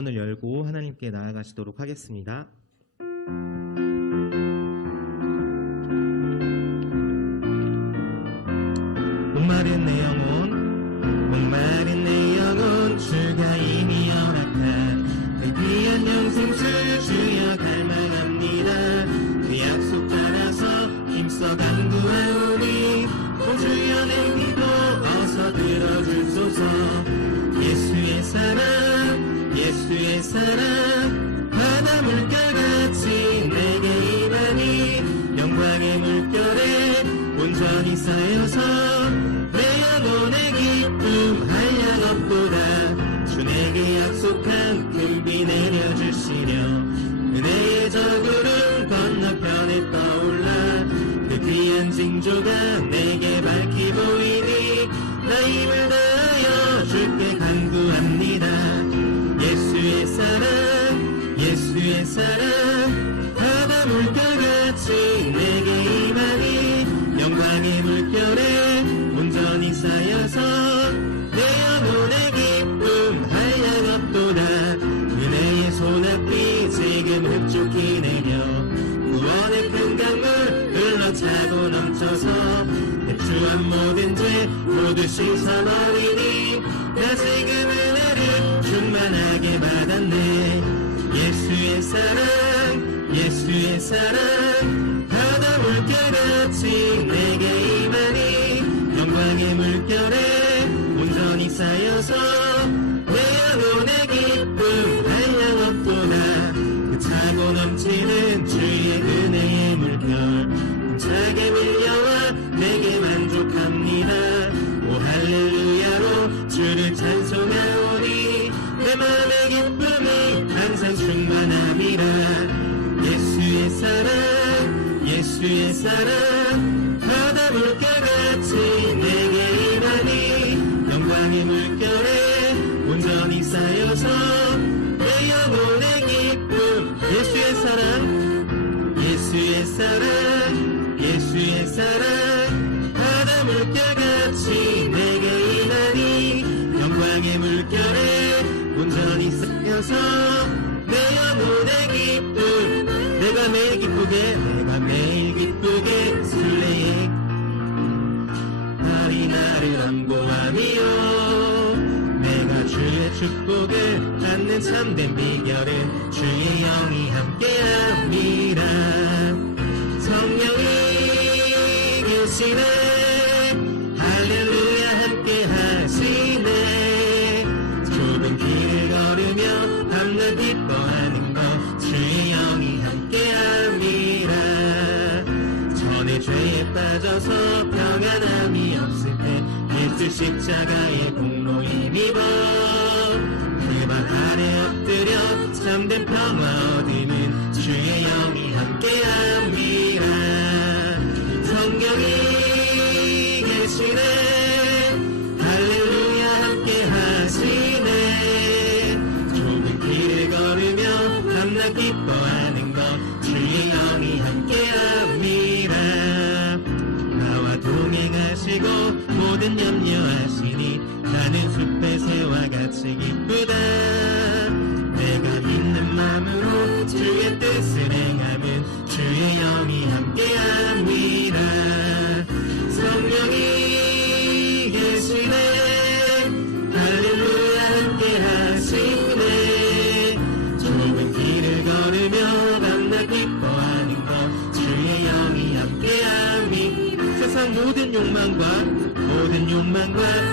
기도문을 열고 하나님께 나아가시도록 하겠습니다. 목마른 내 영혼 주가 이미 허락한 그 귀한 영생수 주여 갈망합니다. 그 약속 따라서 힘써 간구하오니 오 주여 내 기도 어서 들어주소서. 예수의 사랑 바다 물결같이 내게 임하니 영광의 물결에 온전히 쌓여서 내 영혼의 기쁨 한량없도다. 주 내게 약속한 큰 비 내려주시려 은혜의 저 구름 건너편에 떠올라 그 귀한 징조가 내게 밝히 보이니 나 힘을 다하여 주께 간구합니다. 예수의 사랑 바다 물결같이 내게 임하니 영광의 물결에 온전히 쌓여서 내 영혼의 기쁨 한량없도다. 은혜의 소낙비 지금 흡족히 내려 구원의 큰 강물 흘러차고 넘쳐서 내 주한 모든 죄 모두 씻어버리니 나 지금 은혜를 충만하게 받았네. 예수의 사랑 바다 물결같이 내게 임하니 영광의 물결에 온전히 쌓여서 내 영혼의 기쁨 한량없도다. 그 차고 넘치는 주의 은혜의 물결 힘차게 밀려와 내게 만족합니다. 오 할렐루야로 주를 찬송하오니 내 마음의 기쁨이 항상 충만함이라. 예수의 사랑 바다 물결같이 내게 임하니 영광의 물결에 온전히 쌓여서 내 영혼의 기쁨. 예수의 사랑 바다 물결같이 내게 임하니 영광의 물결에 온전히 쌓여서 내 영혼의 기쁨. 내가 매일 기쁘게 술래에 날이 나를 안고하며 내가 주의 축복을 받는 참된 비결은 주의 영이 함께함이라. 성령이 계시네 할렐루야 함께 하시네. 좁은 길을 걸으며 밤낮 기뻐하는 것 주의 영이 함께함이라. 전에 죄에 빠져서 평안함이 없을 때 예수 십자가의 공로 힘입어 그 발 아래 엎드려 참된 평화 얻으는 주의 영이 함께함이라. 성령이 계시네 할렐루야 함께 하시네. 좁은 길을 걸으며 밤낮 기뻐하는 것 주의 영이 함께함이라. 나와 동행하시고 모든 염려하시니 나는 숲의 새와 같이 기쁘다. 내가 믿는 마음으로 주의 뜻을 행하면 주의 영이 함께함이라. 성령이 계시네 할렐루야 함께 하시네. 좁은 길을 걸으며 밤낮 기뻐하는 것 주의 영이 함께함이. 세상 모든 욕망과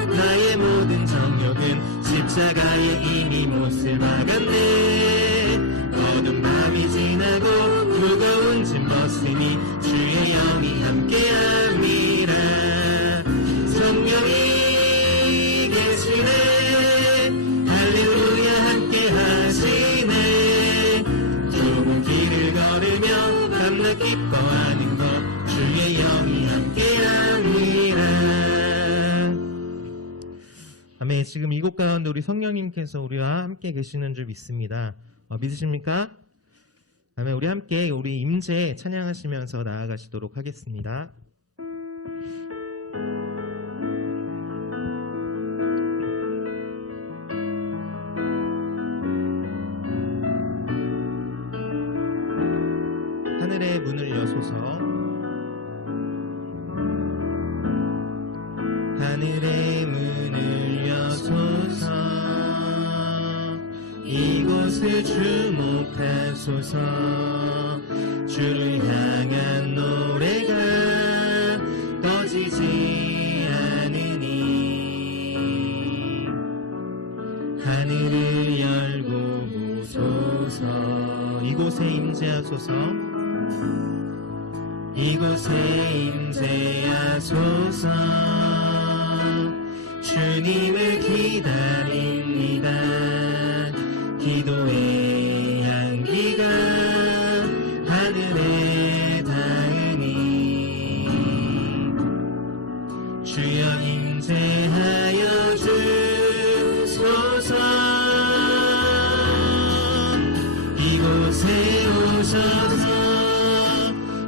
나의 모든 정욕은 십자가에 이미 못을 박았네. 어두운 밤이 지나고 무거운 짐 벗으니 주의 영이 함께함이라. 성령이 계시네 할렐루야 함께 하시네. 좁은 길을 걸으며 밤낮 기뻐하는 것 주의 영이 함께함이라. 아멘. 지금 이곳 가운데 우리 성령님께서 우리와 함께 계시는 줄 믿습니다. 믿으십니까? 아멘. 우리 함께 우리 임재 찬양하시면서 나아가시도록 하겠습니다. 하늘의 문을 여소서. 하늘의 문을 여소서. 이곳을 주목하소서. 주를 향한 노래가 꺼지지 않으니 하늘을 열고 보소서. 이곳에 임재하소서. 이곳에 임재하소서. 주님을 기다립니다. 기도의 향기가 하늘에 닿으니 주여 임재하여 주소서. 이곳에 오셔서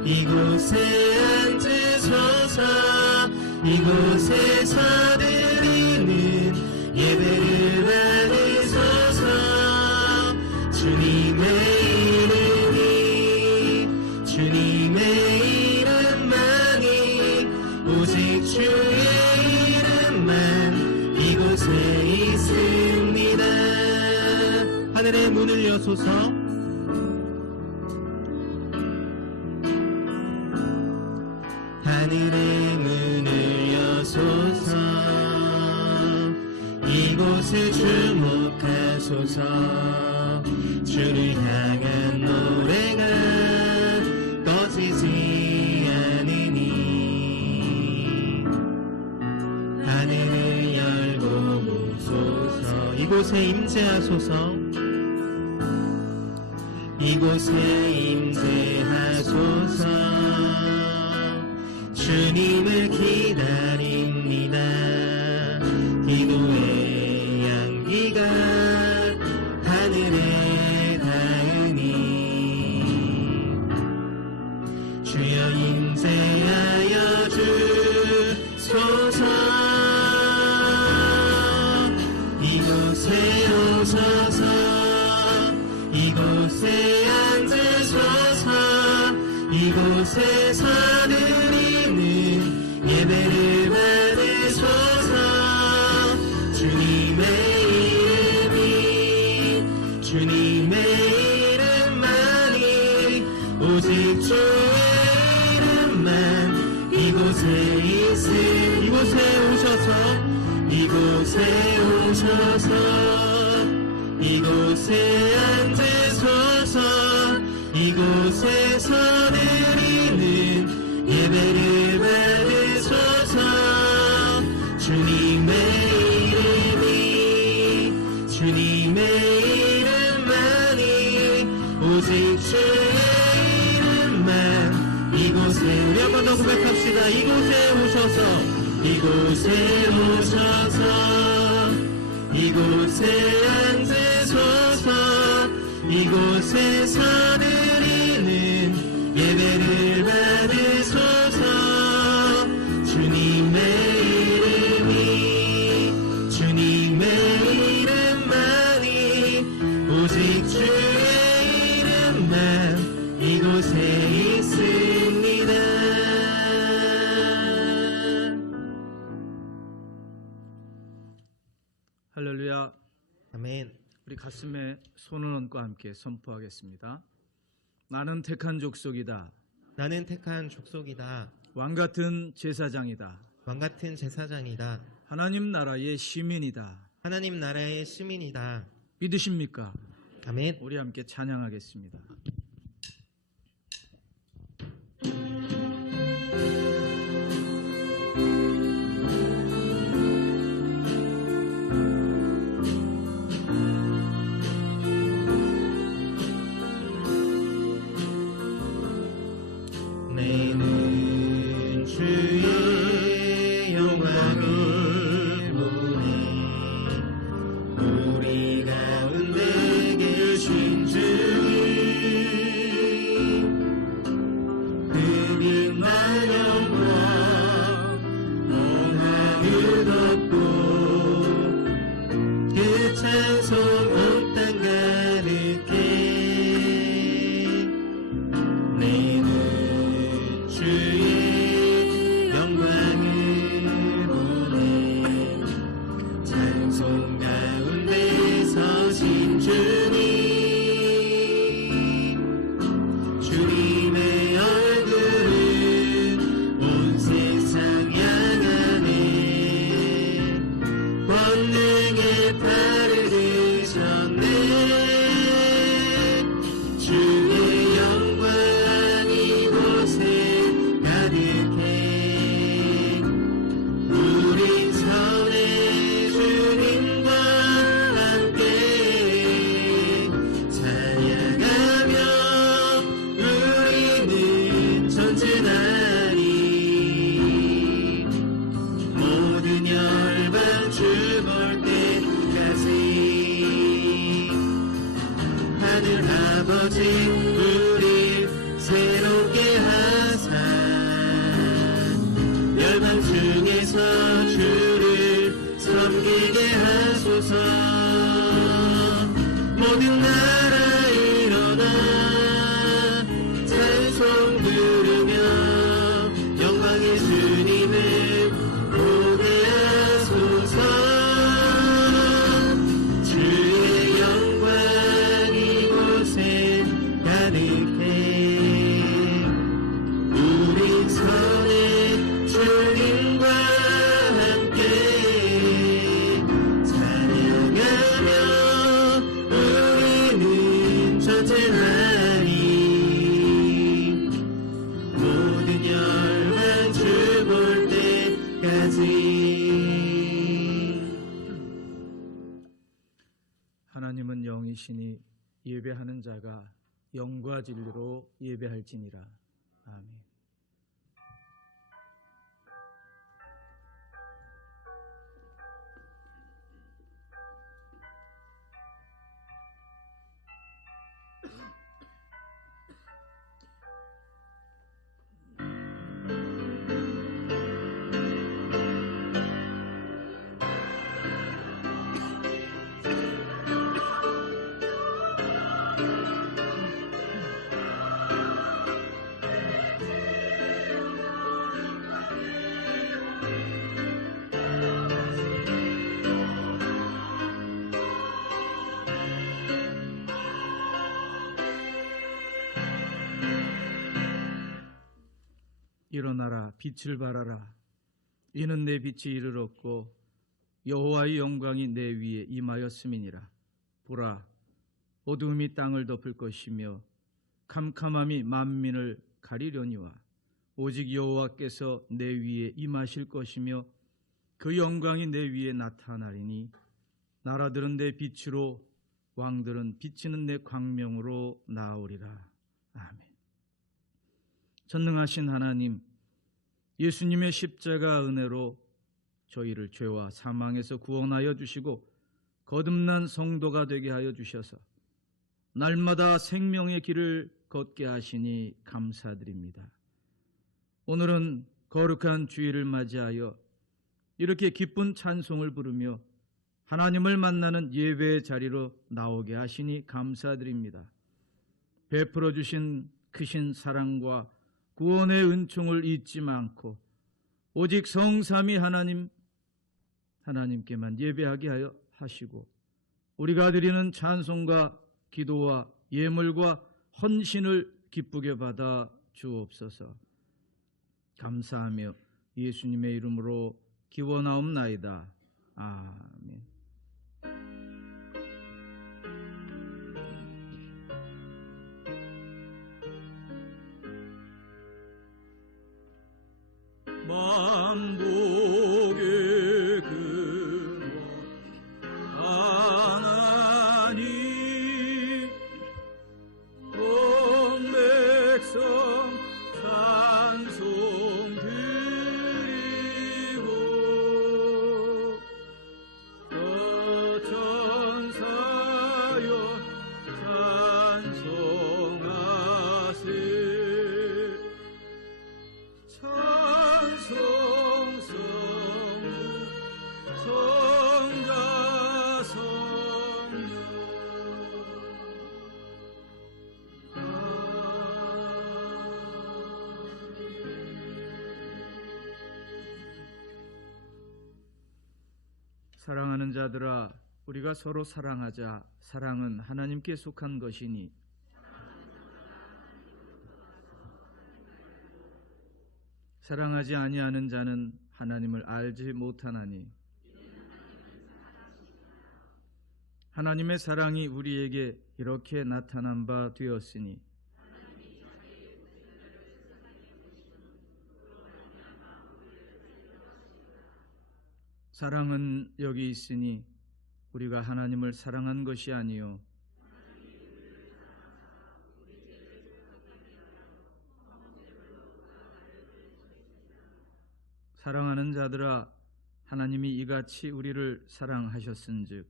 이곳에 앉으소서. 이곳에서 드리는 예배를 받으소서. 주님의 이름이 주님의 이름만이 오직 주의 이름만 이곳에 있습니다. 하늘의 문을 여소서. 하늘의 문을 여소서. 이곳을 주목하소서. 주를 향한 노래가 꺼지지 않으니 하늘을 열고 보소서. 이곳에 임재하소서. 이곳에 임재하소서. 주님을 기다립니다. 기도의 향기가 하늘에 닿으니 주여 임재하여 주소서. 이곳에 오셔서 이곳에 앉으소서. 이곳에서 드리는 예배를 받으소서. 주님의 이름이 주님의 이름만이 오직 주의 이름만 이곳에 있음. 이곳에 오셔서 이곳에 오셔서 이곳에 앉으소서. 이곳에서 드리는 예배를 받으소서. 주님의 이름이 주님의 이름만이 오직 주의 이름만 이곳에 우리 한 번 더 고백합시다. 이곳에 오셔서 이곳에 오셔서 이곳에 앉으소서. 이곳에서 드리는 예배를 받으소서. 주님의 이름이 주님의 이름만이 오직 주의 이름만 이곳에 있습니다. 할렐루야. 아멘. 우리 가슴에 손을 얹고 함께 선포하겠습니다. 나는 택한 족속이다. 나는 택한 족속이다. 왕같은 제사장이다. 왕같은 제사장이다. 하나님 나라의 시민이다. 하나님 나라의 시민이다. 믿으십니까? 아멘. 우리 함께 찬양하겠습니다. 내는 주의 영광을 보내 우리 가운데 계신 주님 주님의 얼굴은 온 세상 향하네. 권능의 팔을 드셨네. 주의 영광 이곳에 가득해. 우린 선의 주님과 함께 찬양하며 우리는 전진하리. 모든 열방 주 볼 때까지 하늘 아버지 우리 새롭게 하사 열방 중에서 주를 섬기게 하소서. 모든 나라 일어나 찬송 부르며 영광의 주님을 보게 하소서. 주의 영광 이곳에 가득해. 우린 선의 주님과 함께 찬양하며 우리는 전진하리. 모든 열방 주 볼 때까지. 하나님은 영이시니 예배하는 자가 영과 진리로 예배할지니라. 아멘. 일어나라, 빛을 발하라. 이는 내 빛이 이르렀고 여호와의 영광이 내 위에 임하였음이니라. 보라, 어두움이 땅을 덮을 것이며 캄캄함이 만민을 가리려니와 오직 여호와께서 내 위에 임하실 것이며 그 영광이 내 위에 나타나리니 나라들은 내 빛으로 왕들은 비치는 내 광명으로 나오리라. 아멘. 전능하신 하나님, 예수님의 십자가 은혜로 저희를 죄와 사망에서 구원하여 주시고 거듭난 성도가 되게 하여 주셔서 날마다 생명의 길을 걷게 하시니 감사드립니다. 오늘은 거룩한 주일을 맞이하여 이렇게 기쁜 찬송을 부르며 하나님을 만나는 예배의 자리로 나오게 하시니 감사드립니다. 베풀어 주신 크신 사랑과 구원의 은총을 잊지 않고 오직 성삼위 하나님께만 예배하게 하여 하시고 우리가 드리는 찬송과 기도와 예물과 헌신을 기쁘게 받아 주옵소서. 감사하며 예수님의 이름으로 기원하옵나이다. 아멘. 만복의 근원 하나님 온 백성 찬송 드리고 저 천사여 찬송하세. 사랑하는 자들아, 우리가 서로 사랑하자. 사랑은 하나님께 속한 것이니 사랑하지 아니하는 자는 하나님을 알지 못하나니 하나님의 사랑이 우리에게 이렇게 나타난 바 되었으니 사랑은 여기 있으니 우리가 하나님을 사랑한 것이 아니요 사랑하는 자들아 하나님이 이같이 우리를 사랑하셨은즉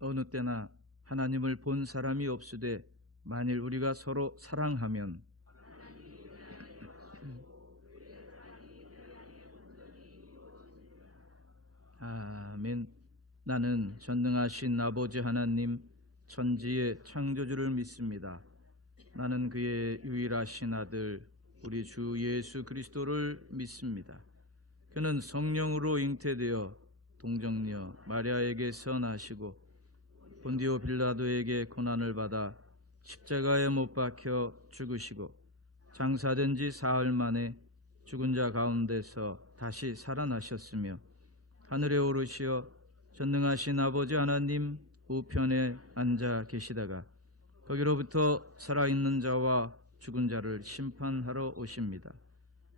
어느 때나 하나님을 본 사람이 없으되 만일 우리가 서로 사랑하면 아멘. 나는 전능하신 아버지 하나님 천지의 창조주를 믿습니다. 나는 그의 유일하신 아들 우리 주 예수 그리스도를 믿습니다. 그는 성령으로 잉태되어 동정녀 마리아에게서 나시고 본디오 빌라도에게 고난을 받아 십자가에 못 박혀 죽으시고 장사된 지 사흘 만에 죽은 자 가운데서 다시 살아나셨으며 하늘에 오르시어 전능하신 아버지 하나님 우편에 앉아 계시다가 거기로부터 살아있는 자와 죽은 자를 심판하러 오십니다.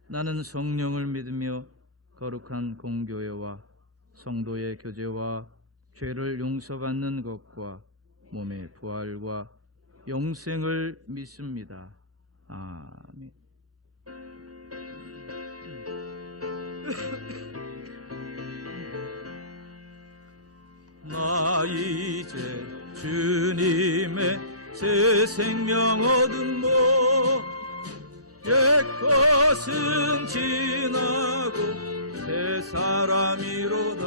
나는 성령을 믿으며 거룩한 공교회와 성도의 교제와 죄를 용서받는 것과 몸의 부활과 영생을 믿습니다. 아멘. 나 이제 주님의 새 생명 얻음모 옛것은 지나고 새 사람이로다.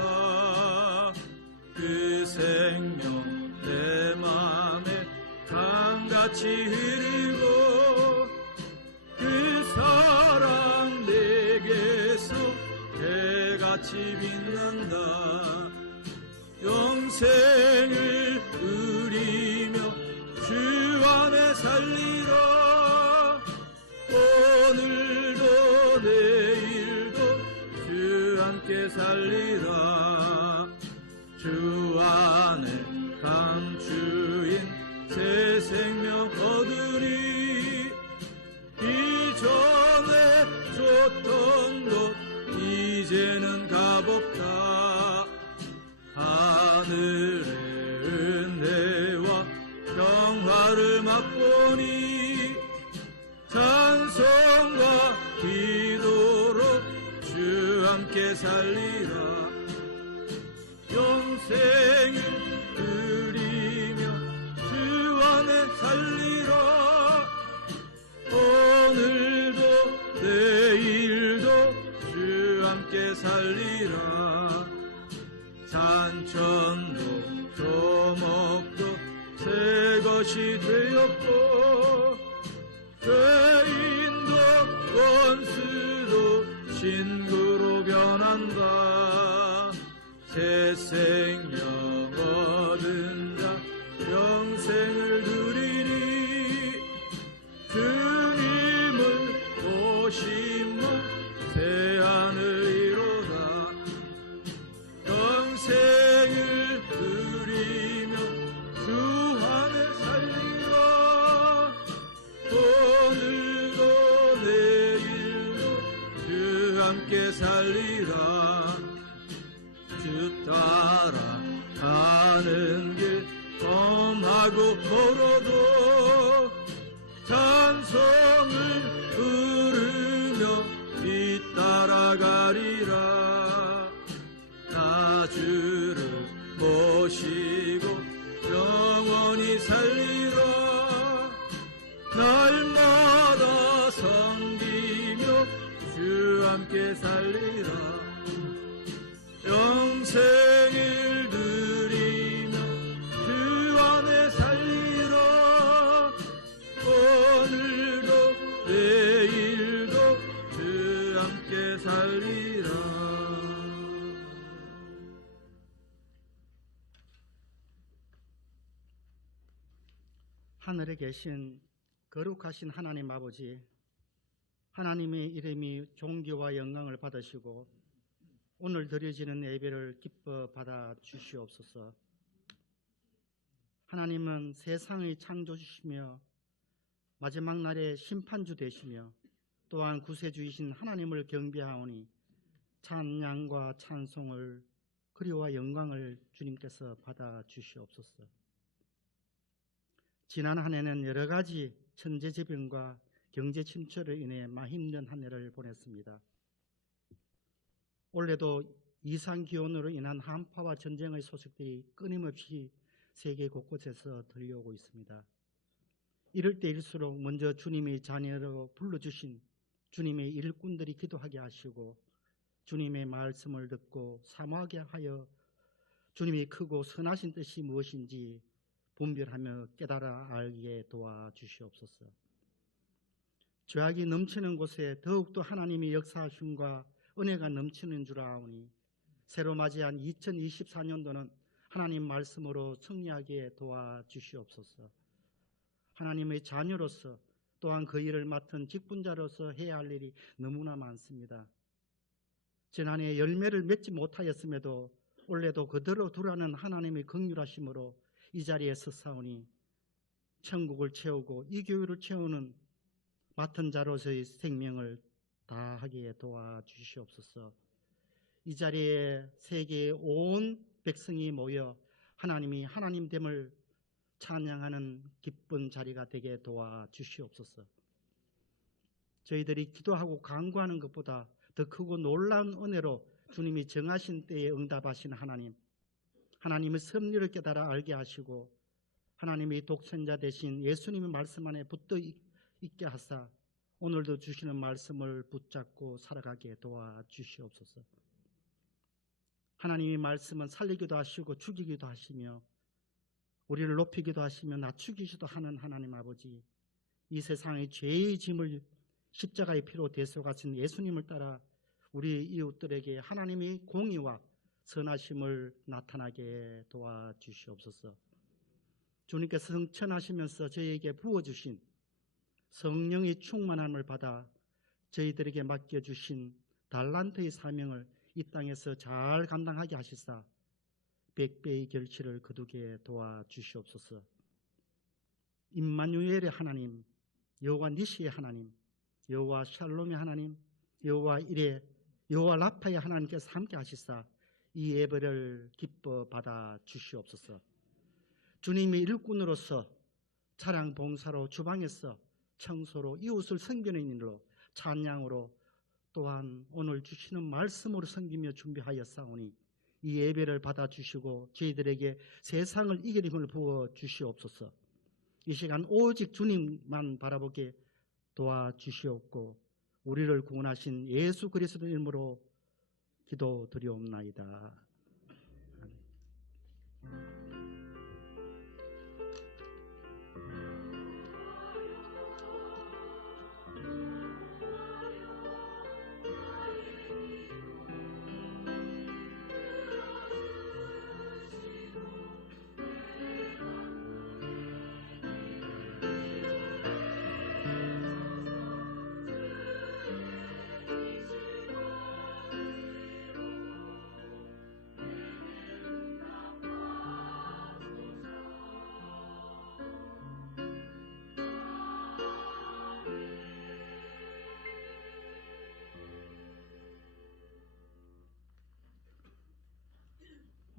그 생명 내 맘에 강같이 흐르고 그 사랑 내게서 해같이 빛난다. 영생을 누리며 주 안에 살리라. 오늘도 내일도 주 함께 살리라. 주 안에 감추인 새 생명 얻으리. 이전에 줬던 것 이제는 값없다. 하늘의 은혜와 평화를 맛보니 찬송과 기도로 주 함께 살리라. 영생을 누리며 주 안에 살리라. 오늘도 내일도 주 함께 살리라. 산천도 조목도 새 것이 되었고 죄인도 원수도 친구로 변한다. 새 생명 얻은 자 영생을 누리니. 주님을 보시며 새 하늘 이로다. 영생을 누리며 주 안에 살리라. 오늘도 내일도 주 함께 살리라. 주 따라 가는 길 험하고 멀어도 찬송을 부르며 뒤따라가리라. 나 주를 모시고 영원히 살리라. 날마다 섬기며 주 함께 살리라. 영생을 누리며 주 안에 살리라. 오늘도 내일도 주 함께 살리라. 하늘에 계신 거룩하신 하나님 아버지, 하나님의 이름이 존귀와 영광을 받으시고 오늘 드려지는 예배를 기뻐 받아 주시옵소서. 하나님은 세상의 창조주시며 마지막 날의 심판주 되시며 또한 구세주이신 하나님을 경배하오니 찬양과 찬송을 그리와 영광을 주님께서 받아 주시옵소서. 지난 한 해는 여러 가지 천재지변과 경제 침체로 인해 힘든 한 해를 보냈습니다. 올해도 이상기온으로 인한 한파와 전쟁의 소식들이 끊임없이 세계 곳곳에서 들려오고 있습니다. 이럴 때일수록 먼저 주님의 자녀로 불러주신 주님의 일꾼들이 기도하게 하시고 주님의 말씀을 듣고 사모하게 하여 주님이 크고 선하신 뜻이 무엇인지 분별하며 깨달아 알게 도와주시옵소서. 죄악이 넘치는 곳에 더욱더 하나님의 역사하심과 은혜가 넘치는 줄 아오니 새로 맞이한 2024년도는 하나님 말씀으로 승리하게 도와주시옵소서. 하나님의 자녀로서 또한 그 일을 맡은 직분자로서 해야 할 일이 너무나 많습니다. 지난해 열매를 맺지 못하였음에도 올해도 그대로 두라는 하나님의 긍휼하심으로 이 자리에 서사오니 천국을 채우고 이 교회를 채우는 맡은 자로서의 생명을 다하게 도와주시옵소서. 이 자리에 세계의 온 백성이 모여 하나님이 하나님됨을 찬양하는 기쁜 자리가 되게 도와주시옵소서. 저희들이 기도하고 간구하는 것보다 더 크고 놀라운 은혜로 주님이 정하신 때에 응답하신 하나님, 하나님의 섭리를 깨달아 알게 하시고 하나님의 독생자 되신 예수님의 말씀 안에 붙어 있게 하사 오늘도 주시는 말씀을 붙잡고 살아가게 도와주시옵소서. 하나님의 말씀은 살리기도 하시고 죽이기도 하시며 우리를 높이기도 하시며 낮추기도 하는 하나님 아버지, 이 세상의 죄의 짐을 십자가의 피로 대속하신 예수님을 따라 우리 이웃들에게 하나님의 공의와 선하심을 나타나게 도와주시옵소서. 주님께서 성천하시면서 저희에게 부어주신 성령의 충만함을 받아 저희들에게 맡겨주신 달란트의 사명을 이 땅에서 잘 감당하게 하시사 백배의 결실을 거두게 도와주시옵소서. 임마누엘의 하나님, 여호와 니시의 하나님, 여호와 샬롬의 하나님, 여호와 이레, 여호와 라파의 하나님께서 함께 하시사 이 예배를 기뻐 받아 주시옵소서. 주님의 일꾼으로서 차량 봉사로 주방에서 청소로 이웃을 섬기는 일로 찬양으로 또한 오늘 주시는 말씀으로 섬기며 준비하여 싸우니 이 예배를 받아주시고 저희들에게 세상을 이길 힘을 부어 주시옵소서. 이 시간 오직 주님만 바라보게 도와주시옵고 우리를 구원하신 예수 그리스도 이름으로 기도드리옵나이다.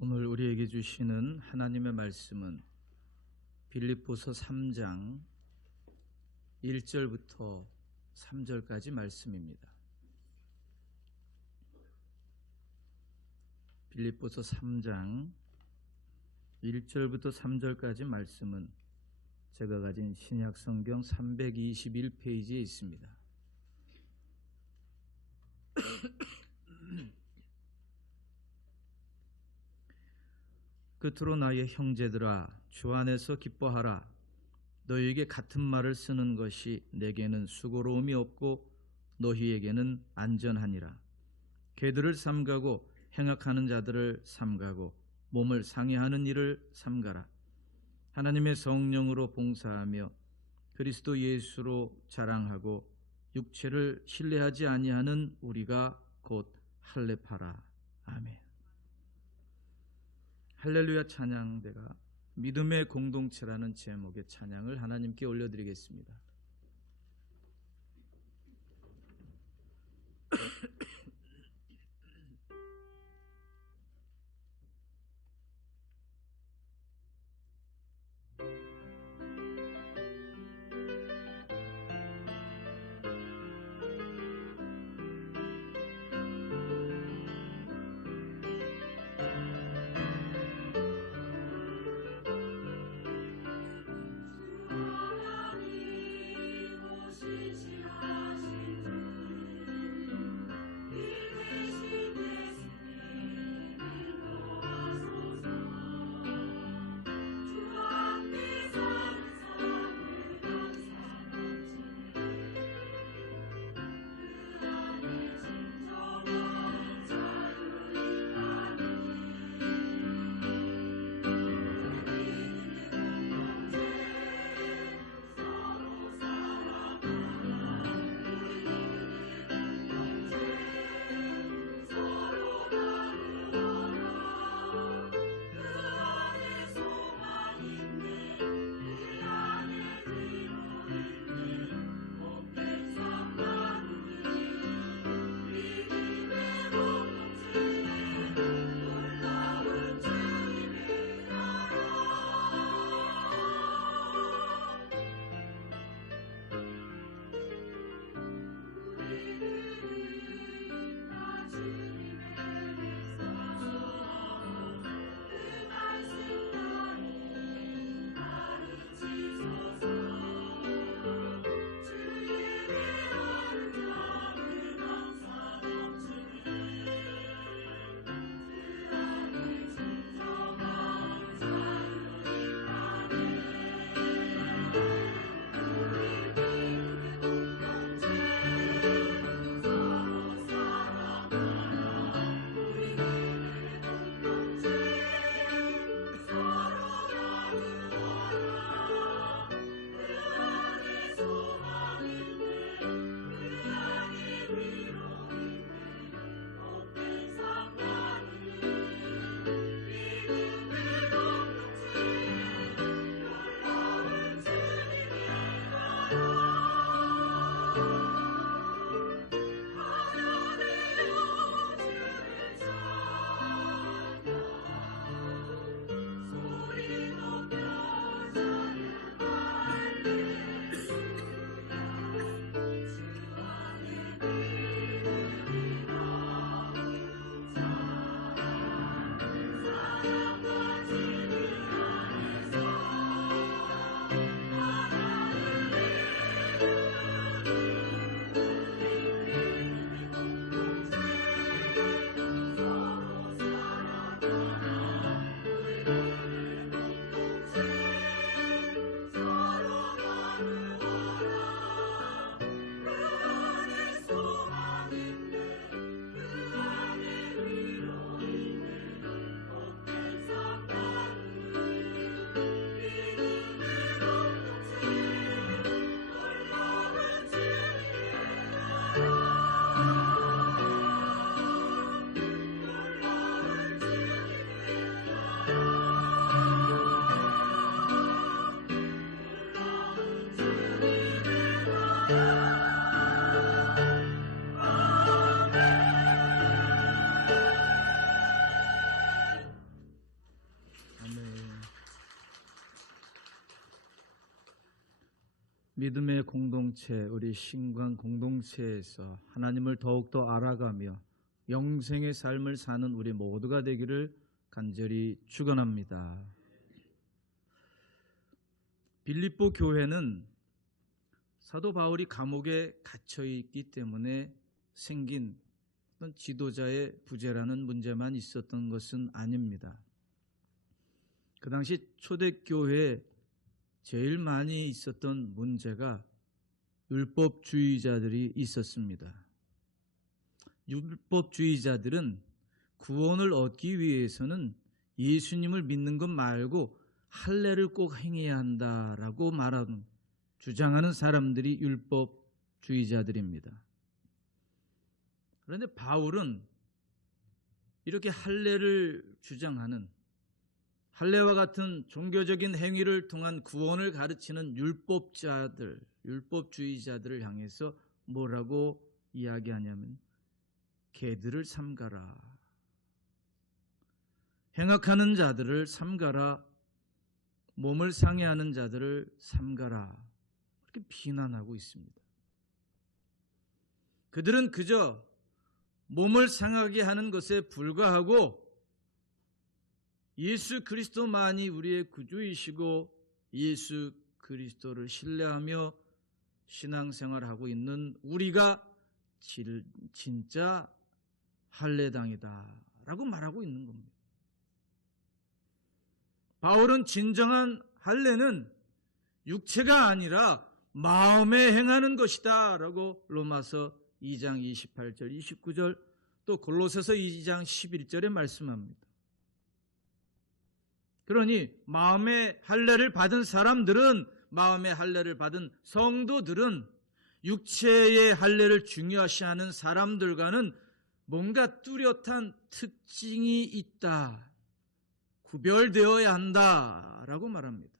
오늘 우리에게 주시는 하나님의 말씀은 빌립보서 3장 1절부터 3절까지 말씀입니다. 빌립보서 3장 1절부터 3절까지 말씀은 제가 가진 신약성경 321페이지에 있습니다. 끝으로 나의 형제들아 주 안에서 기뻐하라. 너희에게 같은 말을 쓰는 것이 내게는 수고로움이 없고 너희에게는 안전하니라. 개들을 삼가고 행악하는 자들을 삼가고 몸을 상해하는 일을 삼가라. 하나님의 성령으로 봉사하며 그리스도 예수로 자랑하고 육체를 신뢰하지 아니하는 우리가 곧 할례파라. 아멘. 할렐루야 찬양대가 믿음의 공동체라는 제목의 찬양을 하나님께 올려드리겠습니다. 믿음의 공동체, 우리 신관 공동체에서 하나님을 더욱더 알아가며 영생의 삶을 사는 우리 모두가 되기를 간절히 축원합니다. 빌립보 교회는 사도 바울이 감옥에 갇혀 있기 때문에 생긴 어떤 지도자의 부재라는 문제만 있었던 것은 아닙니다. 그 당시 초대교회에 제일 많이 있었던 문제가 율법주의자들이 있었습니다. 율법주의자들은 구원을 얻기 위해서는 예수님을 믿는 것 말고 할례를 꼭 행해야 한다라고 말하는 주장하는 사람들이 율법주의자들입니다. 그런데 바울은 이렇게 할례를 주장하는 할례와 같은 종교적인 행위를 통한 구원을 가르치는 율법주의자들을 향해서 뭐라고 이야기하냐면 개들을 삼가라. 행악하는 자들을 삼가라. 몸을 상해하는 자들을 삼가라. 그렇게 비난하고 있습니다. 그들은 그저 몸을 상하게 하는 것에 불과하고 예수 그리스도만이 우리의 구주이시고 예수 그리스도를 신뢰하며 신앙생활하고 있는 우리가 진짜 할례당이다라고 말하고 있는 겁니다. 바울은 진정한 할례는 육체가 아니라 마음에 행하는 것이다 라고 로마서 2장 28절 29절 또 골로새서 2장 11절에 말씀합니다. 그러니 마음의 할례를 받은 사람들은, 마음의 할례를 받은 성도들은 육체의 할례를 중요시하는 사람들과는 뭔가 뚜렷한 특징이 있다. 구별되어야 한다라고 말합니다.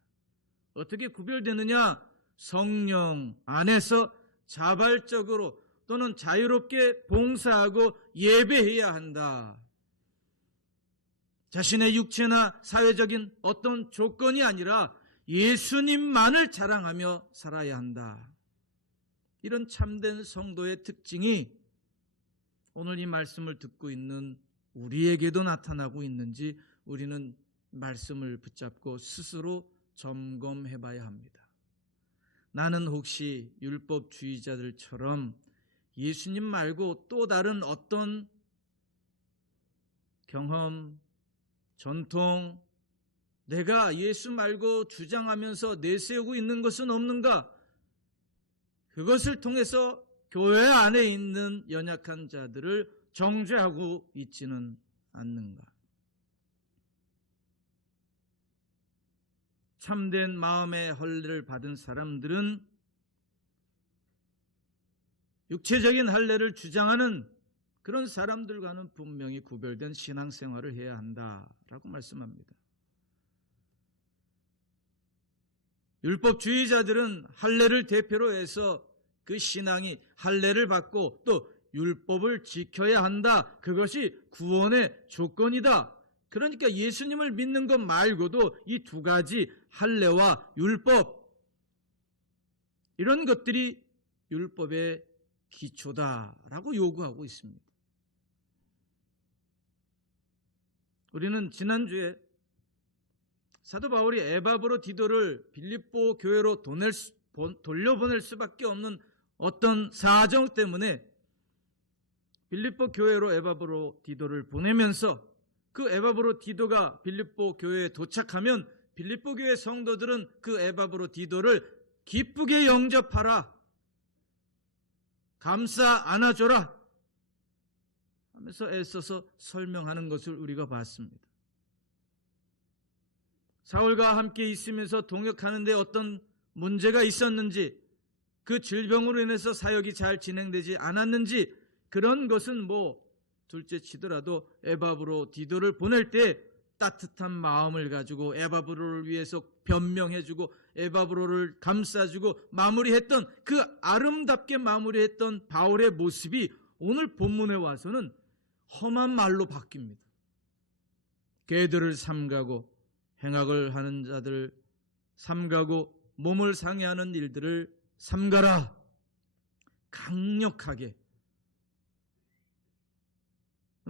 어떻게 구별되느냐? 성령 안에서 자발적으로 또는 자유롭게 봉사하고 예배해야 한다. 자신의 육체나 사회적인 어떤 조건이 아니라 예수님만을 자랑하며 살아야 한다. 이런 참된 성도의 특징이 오늘 이 말씀을 듣고 있는 우리에게도 나타나고 있는지 우리는 말씀을 붙잡고 스스로 점검해 봐야 합니다. 나는 혹시 율법주의자들처럼 예수님 말고 또 다른 어떤 경험, 전통, 내가 예수 말고 주장하면서 내세우고 있는 것은 없는가? 그것을 통해서 교회 안에 있는 연약한 자들을 정죄하고 있지는 않는가? 참된 마음의 할례를 받은 사람들은 육체적인 할례를 주장하는 그런 사람들과는 분명히 구별된 신앙생활을 해야 한다라고 말씀합니다. 율법주의자들은 할례를 대표로 해서 그 신앙이 할례를 받고 또 율법을 지켜야 한다. 그것이 구원의 조건이다. 그러니까 예수님을 믿는 것 말고도 이 두 가지 할례와 율법 이런 것들이 율법의 기초다라고 요구하고 있습니다. 우리는 지난주에 사도 바울이 에바브로 빌립보 교회로 돌려보낼 수밖에 없는 어떤 사정 때문에 빌립보 교회로 에바브로 디도를 보내면서 그 에바브로 디도가 빌립보 교회에 도착하면 빌립보 교회 성도들은 그 에바브로 디도를 기쁘게 영접하라, 감싸 안아줘라 하면서 애써서 설명하는 것을 우리가 봤습니다. 사울과 함께 있으면서 동역하는 데 어떤 문제가 있었는지, 그 질병으로 인해서 사역이 잘 진행되지 않았는지, 그런 것은 둘째 치더라도 에바브로 디도를 보낼 때 따뜻한 마음을 가지고 에바브로를 위해서 변명해주고 에바브로를 감싸주고 마무리했던 그 아름답게 마무리했던 바울의 모습이 오늘 본문에 와서는 험한 말로 바뀝니다. 개들을 삼가고 행악을 하는 자들 삼가고 몸을 상해하는 일들을 삼가라. 강력하게.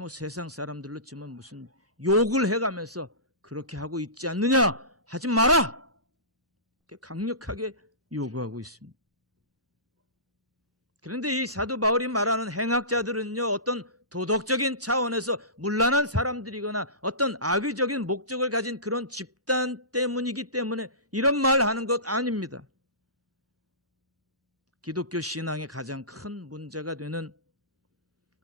세상 사람들로 치면 무슨 욕을 해가면서 그렇게 하고 있지 않느냐, 하지 마라. 강력하게 요구하고 있습니다. 그런데 이 사도 바울이 말하는 행악자들은요, 어떤 도덕적인 차원에서 문란한 사람들이거나 어떤 악의적인 목적을 가진 그런 집단 때문이기 때문에 이런 말 하는 것 아닙니다. 기독교 신앙의 가장 큰 문제가 되는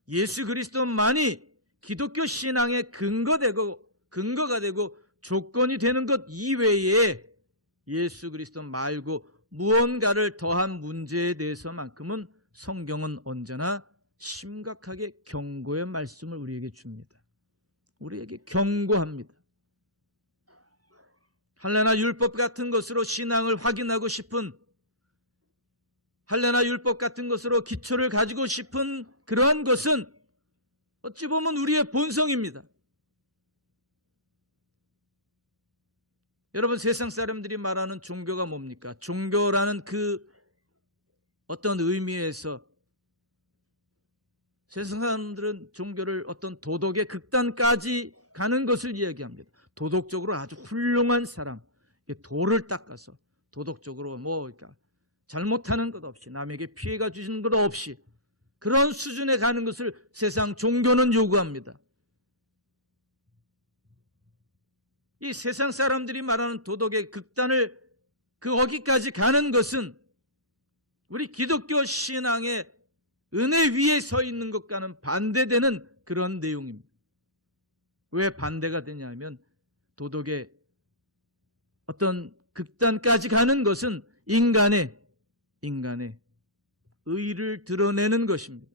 예수 그리스도만이 기독교 신앙의 근거가 되고 조건이 되는 것 이외에 예수 그리스도 말고 무언가를 더한 문제에 대해서만큼은 성경은 언제나 심각하게 경고의 말씀을 우리에게 줍니다. 우리에게 경고합니다. 할례나 율법 같은 것으로 신앙을 확인하고 싶은, 할례나 율법 같은 것으로 기초를 가지고 싶은 그러한 것은 어찌 보면 우리의 본성입니다. 여러분, 세상 사람들이 말하는 종교가 뭡니까? 종교라는 그 어떤 의미에서 세상 사람들은 종교를 어떤 도덕의 극단까지 가는 것을 이야기합니다. 도덕적으로 아주 훌륭한 사람, 도를 닦아서 도덕적으로 그러니까 잘못하는 것 없이, 남에게 피해가 주시는 것 없이 그런 수준에 가는 것을 세상 종교는 요구합니다. 이 세상 사람들이 말하는 도덕의 극단을 거기까지 가는 것은 우리 기독교 신앙의 은혜 위에 서 있는 것과는 반대되는 그런 내용입니다. 왜 반대가 되냐면 도덕의 어떤 극단까지 가는 것은 인간의 의를 드러내는 것입니다.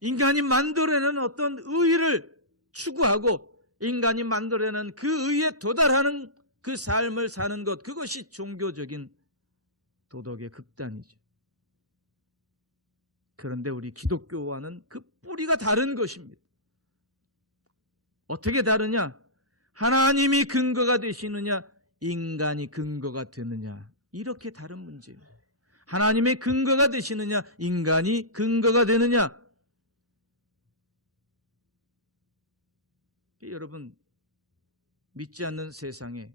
인간이 만들어내는 어떤 의를 추구하고 인간이 만들어내는 그 의에 도달하는 그 삶을 사는 것, 그것이 종교적인 도덕의 극단이죠. 그런데 우리 기독교와는 그 뿌리가 다른 것입니다. 어떻게 다르냐? 하나님이 근거가 되시느냐, 인간이 근거가 되느냐, 이렇게 다른 문제예요. 하나님의 근거가 되시느냐, 인간이 근거가 되느냐. 여러분, 믿지 않는 세상에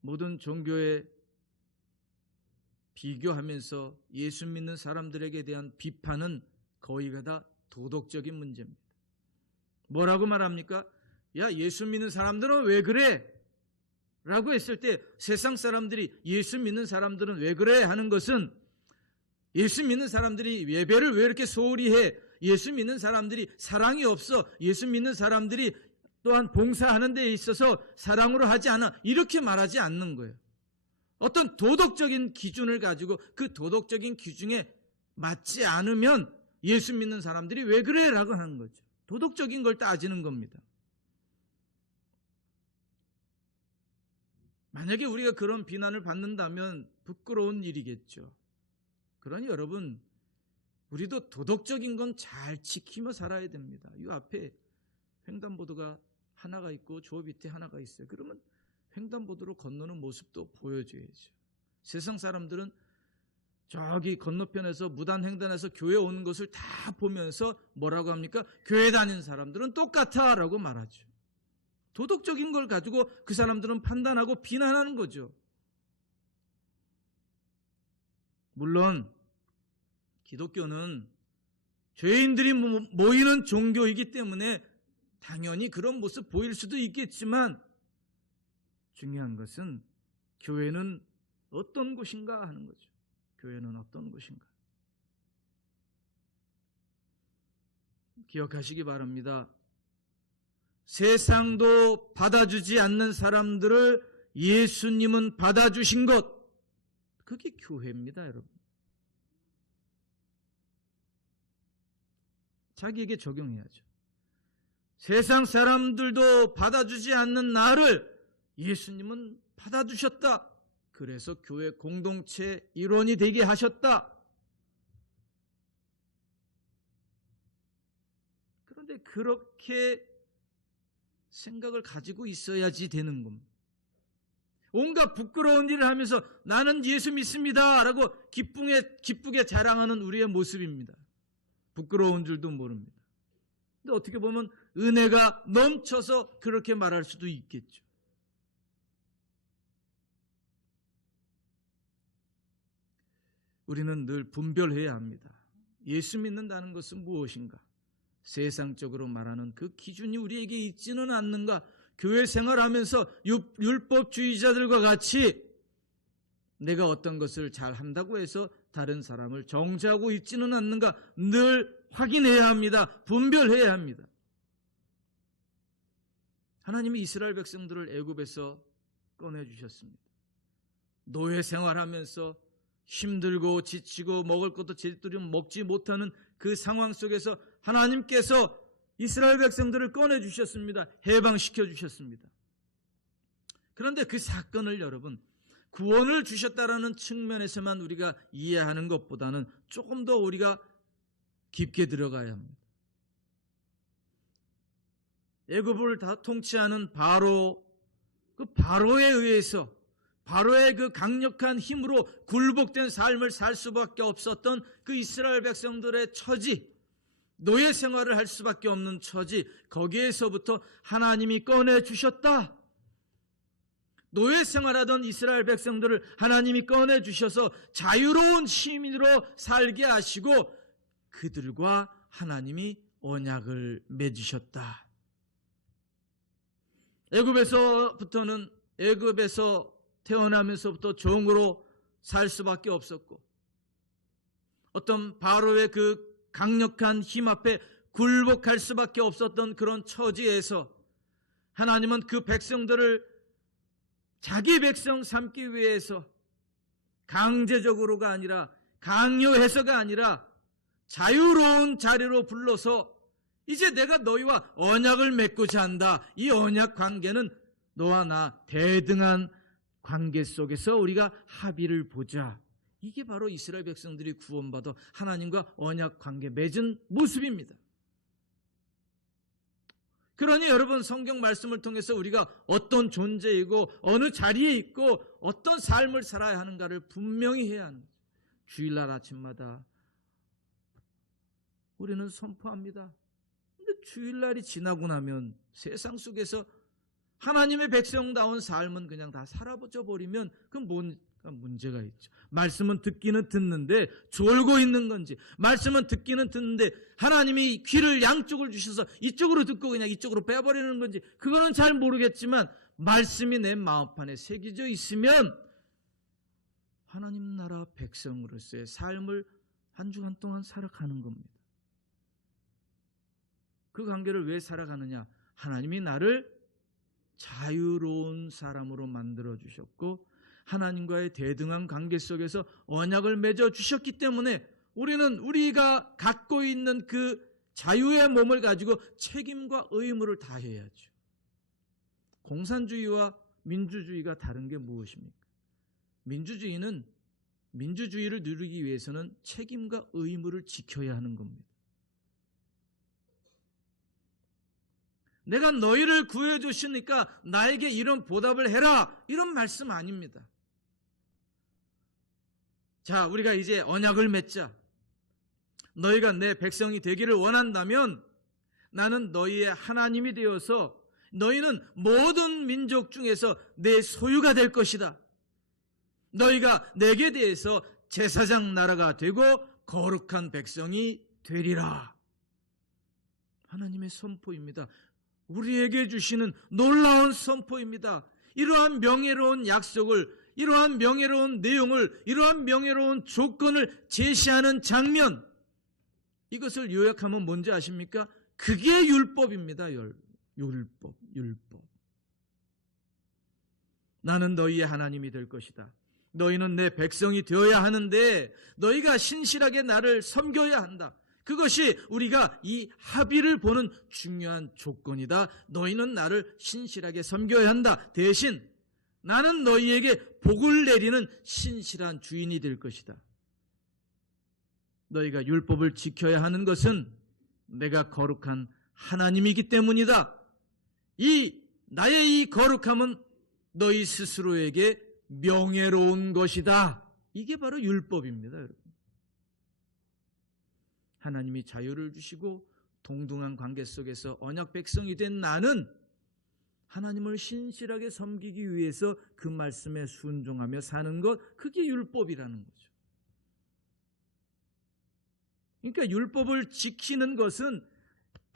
모든 종교에 비교하면서 예수 믿는 사람들에게 대한 비판은 거의가 다 도덕적인 문제입니다. 뭐라고 말합니까? 야, 예수 믿는 사람들은 왜 그래? 라고 했을 때 세상 사람들이 예수 믿는 사람들은 왜 그래? 하는 것은 예수 믿는 사람들이 예배를 왜 이렇게 소홀히 해? 예수 믿는 사람들이 사랑이 없어? 예수 믿는 사람들이 또한 봉사하는 데 있어서 사랑으로 하지 않아? 이렇게 말하지 않는 거예요. 어떤 도덕적인 기준을 가지고 그 도덕적인 기준에 맞지 않으면 예수 믿는 사람들이 왜 그래? 라고 하는 거죠. 도덕적인 걸 따지는 겁니다. 만약에 우리가 그런 비난을 받는다면 부끄러운 일이겠죠. 그러니 여러분, 우리도 도덕적인 건 잘 지키며 살아야 됩니다. 이 앞에 횡단보도가 하나가 있고 저 밑에 하나가 있어요. 그러면 횡단보도로 건너는 모습도 보여줘야죠. 세상 사람들은 저기 건너편에서 무단횡단해서 교회 오는 것을 다 보면서 뭐라고 합니까? 교회 다니는 사람들은 똑같아 라고 말하죠. 도덕적인 걸 가지고 그 사람들은 판단하고 비난하는 거죠. 물론 기독교는 죄인들이 모이는 종교이기 때문에 당연히 그런 모습 보일 수도 있겠지만 중요한 것은 교회는 어떤 곳인가 하는 거죠. 교회는 어떤 곳인가. 기억하시기 바랍니다. 세상도 받아주지 않는 사람들을 예수님은 받아주신 것, 그게 교회입니다, 여러분. 자기에게 적용해야죠. 세상 사람들도 받아주지 않는 나를 예수님은 받아주셨다. 그래서 교회 공동체 일원이 되게 하셨다. 그런데 그렇게 생각을 가지고 있어야지 되는 겁니다. 온갖 부끄러운 일을 하면서 나는 예수 믿습니다 라고 기쁘게 자랑하는 우리의 모습입니다. 부끄러운 줄도 모릅니다. 근데 어떻게 보면 은혜가 넘쳐서 그렇게 말할 수도 있겠죠. 우리는 늘 분별해야 합니다. 예수 믿는다는 것은 무엇인가? 세상적으로 말하는 그 기준이 우리에게 있지는 않는가? 교회 생활하면서 율법주의자들과 같이 내가 어떤 것을 잘한다고 해서 다른 사람을 정죄하고 있지는 않는가? 늘 확인해야 합니다. 분별해야 합니다. 하나님이 이스라엘 백성들을 애굽에서 꺼내주셨습니다. 노예 생활하면서 힘들고 지치고 먹을 것도 제대로 먹지 못하는 그 상황 속에서 하나님께서 이스라엘 백성들을 꺼내주셨습니다. 해방시켜 주셨습니다. 그런데 그 사건을 여러분, 구원을 주셨다라는 측면에서만 우리가 이해하는 것보다는 조금 더 우리가 깊게 들어가야 합니다. 애굽을 다 통치하는 바로, 그 바로에 의해서, 바로의 그 강력한 힘으로 굴복된 삶을 살 수밖에 없었던 그 이스라엘 백성들의 처지, 노예 생활을 할 수밖에 없는 처지, 거기에서부터 하나님이 꺼내주셨다. 노예 생활하던 이스라엘 백성들을 하나님이 꺼내주셔서 자유로운 시민으로 살게 하시고 그들과 하나님이 언약을 맺으셨다. 애굽에서 태어나면서부터 종으로 살 수밖에 없었고 어떤 바로의 그 강력한 힘 앞에 굴복할 수밖에 없었던 그런 처지에서 하나님은 그 백성들을 자기 백성 삼기 위해서 강제적으로가 아니라 강요해서가 아니라 자유로운 자리로 불러서 이제 내가 너희와 언약을 맺고자 한다. 이 언약 관계는 너와 나 대등한 관계 속에서 우리가 합의를 보자. 이게 바로 이스라엘 백성들이 구원받아 하나님과 언약 관계 맺은 모습입니다. 그러니 여러분, 성경 말씀을 통해서 우리가 어떤 존재이고 어느 자리에 있고 어떤 삶을 살아야 하는가를 분명히 해야 하는 거죠. 주일날 아침마다 우리는 선포합니다. 근데 주일날이 지나고 나면 세상 속에서 하나님의 백성다운 삶은 그냥 다 사라져 버리면 그건 뭔가 문제가 있죠. 말씀은 듣기는 듣는데 졸고 있는 건지, 말씀은 듣기는 듣는데 하나님이 귀를 양쪽을 주셔서 이쪽으로 듣고 그냥 이쪽으로 빼버리는 건지, 그거는 잘 모르겠지만 말씀이 내 마음판에 새겨져 있으면 하나님 나라 백성으로서의 삶을 한 주간 동안 살아가는 겁니다. 그 관계를 왜 살아가느냐? 하나님이 나를 자유로운 사람으로 만들어 주셨고 하나님과의 대등한 관계 속에서 언약을 맺어 주셨기 때문에 우리는 우리가 갖고 있는 그 자유의 몸을 가지고 책임과 의무를 다해야죠. 공산주의와 민주주의가 다른 게 무엇입니까? 민주주의는 민주주의를 누리기 위해서는 책임과 의무를 지켜야 하는 겁니다. 내가 너희를 구해 주시니까 나에게 이런 보답을 해라, 이런 말씀 아닙니다. 자, 우리가 이제 언약을 맺자. 너희가 내 백성이 되기를 원한다면 나는 너희의 하나님이 되어서 너희는 모든 민족 중에서 내 소유가 될 것이다. 너희가 내게 대해서 제사장 나라가 되고 거룩한 백성이 되리라. 하나님의 선포입니다. 우리에게 주시는 놀라운 선포입니다. 이러한 명예로운 약속을, 이러한 명예로운 내용을, 이러한 명예로운 조건을 제시하는 장면, 이것을 요약하면 뭔지 아십니까? 그게 율법입니다. 율법. 나는 너희의 하나님이 될 것이다. 너희는 내 백성이 되어야 하는데 너희가 신실하게 나를 섬겨야 한다. 그것이 우리가 이 합의를 보는 중요한 조건이다. 너희는 나를 신실하게 섬겨야 한다. 대신 나는 너희에게 복을 내리는 신실한 주인이 될 것이다. 너희가 율법을 지켜야 하는 것은 내가 거룩한 하나님이기 때문이다. 나의 이 거룩함은 너희 스스로에게 명예로운 것이다. 이게 바로 율법입니다, 여러분. 하나님이 자유를 주시고 동등한 관계 속에서 언약 백성이 된 나는 하나님을 신실하게 섬기기 위해서 그 말씀에 순종하며 사는 것, 그게 율법이라는 거죠. 그러니까 율법을 지키는 것은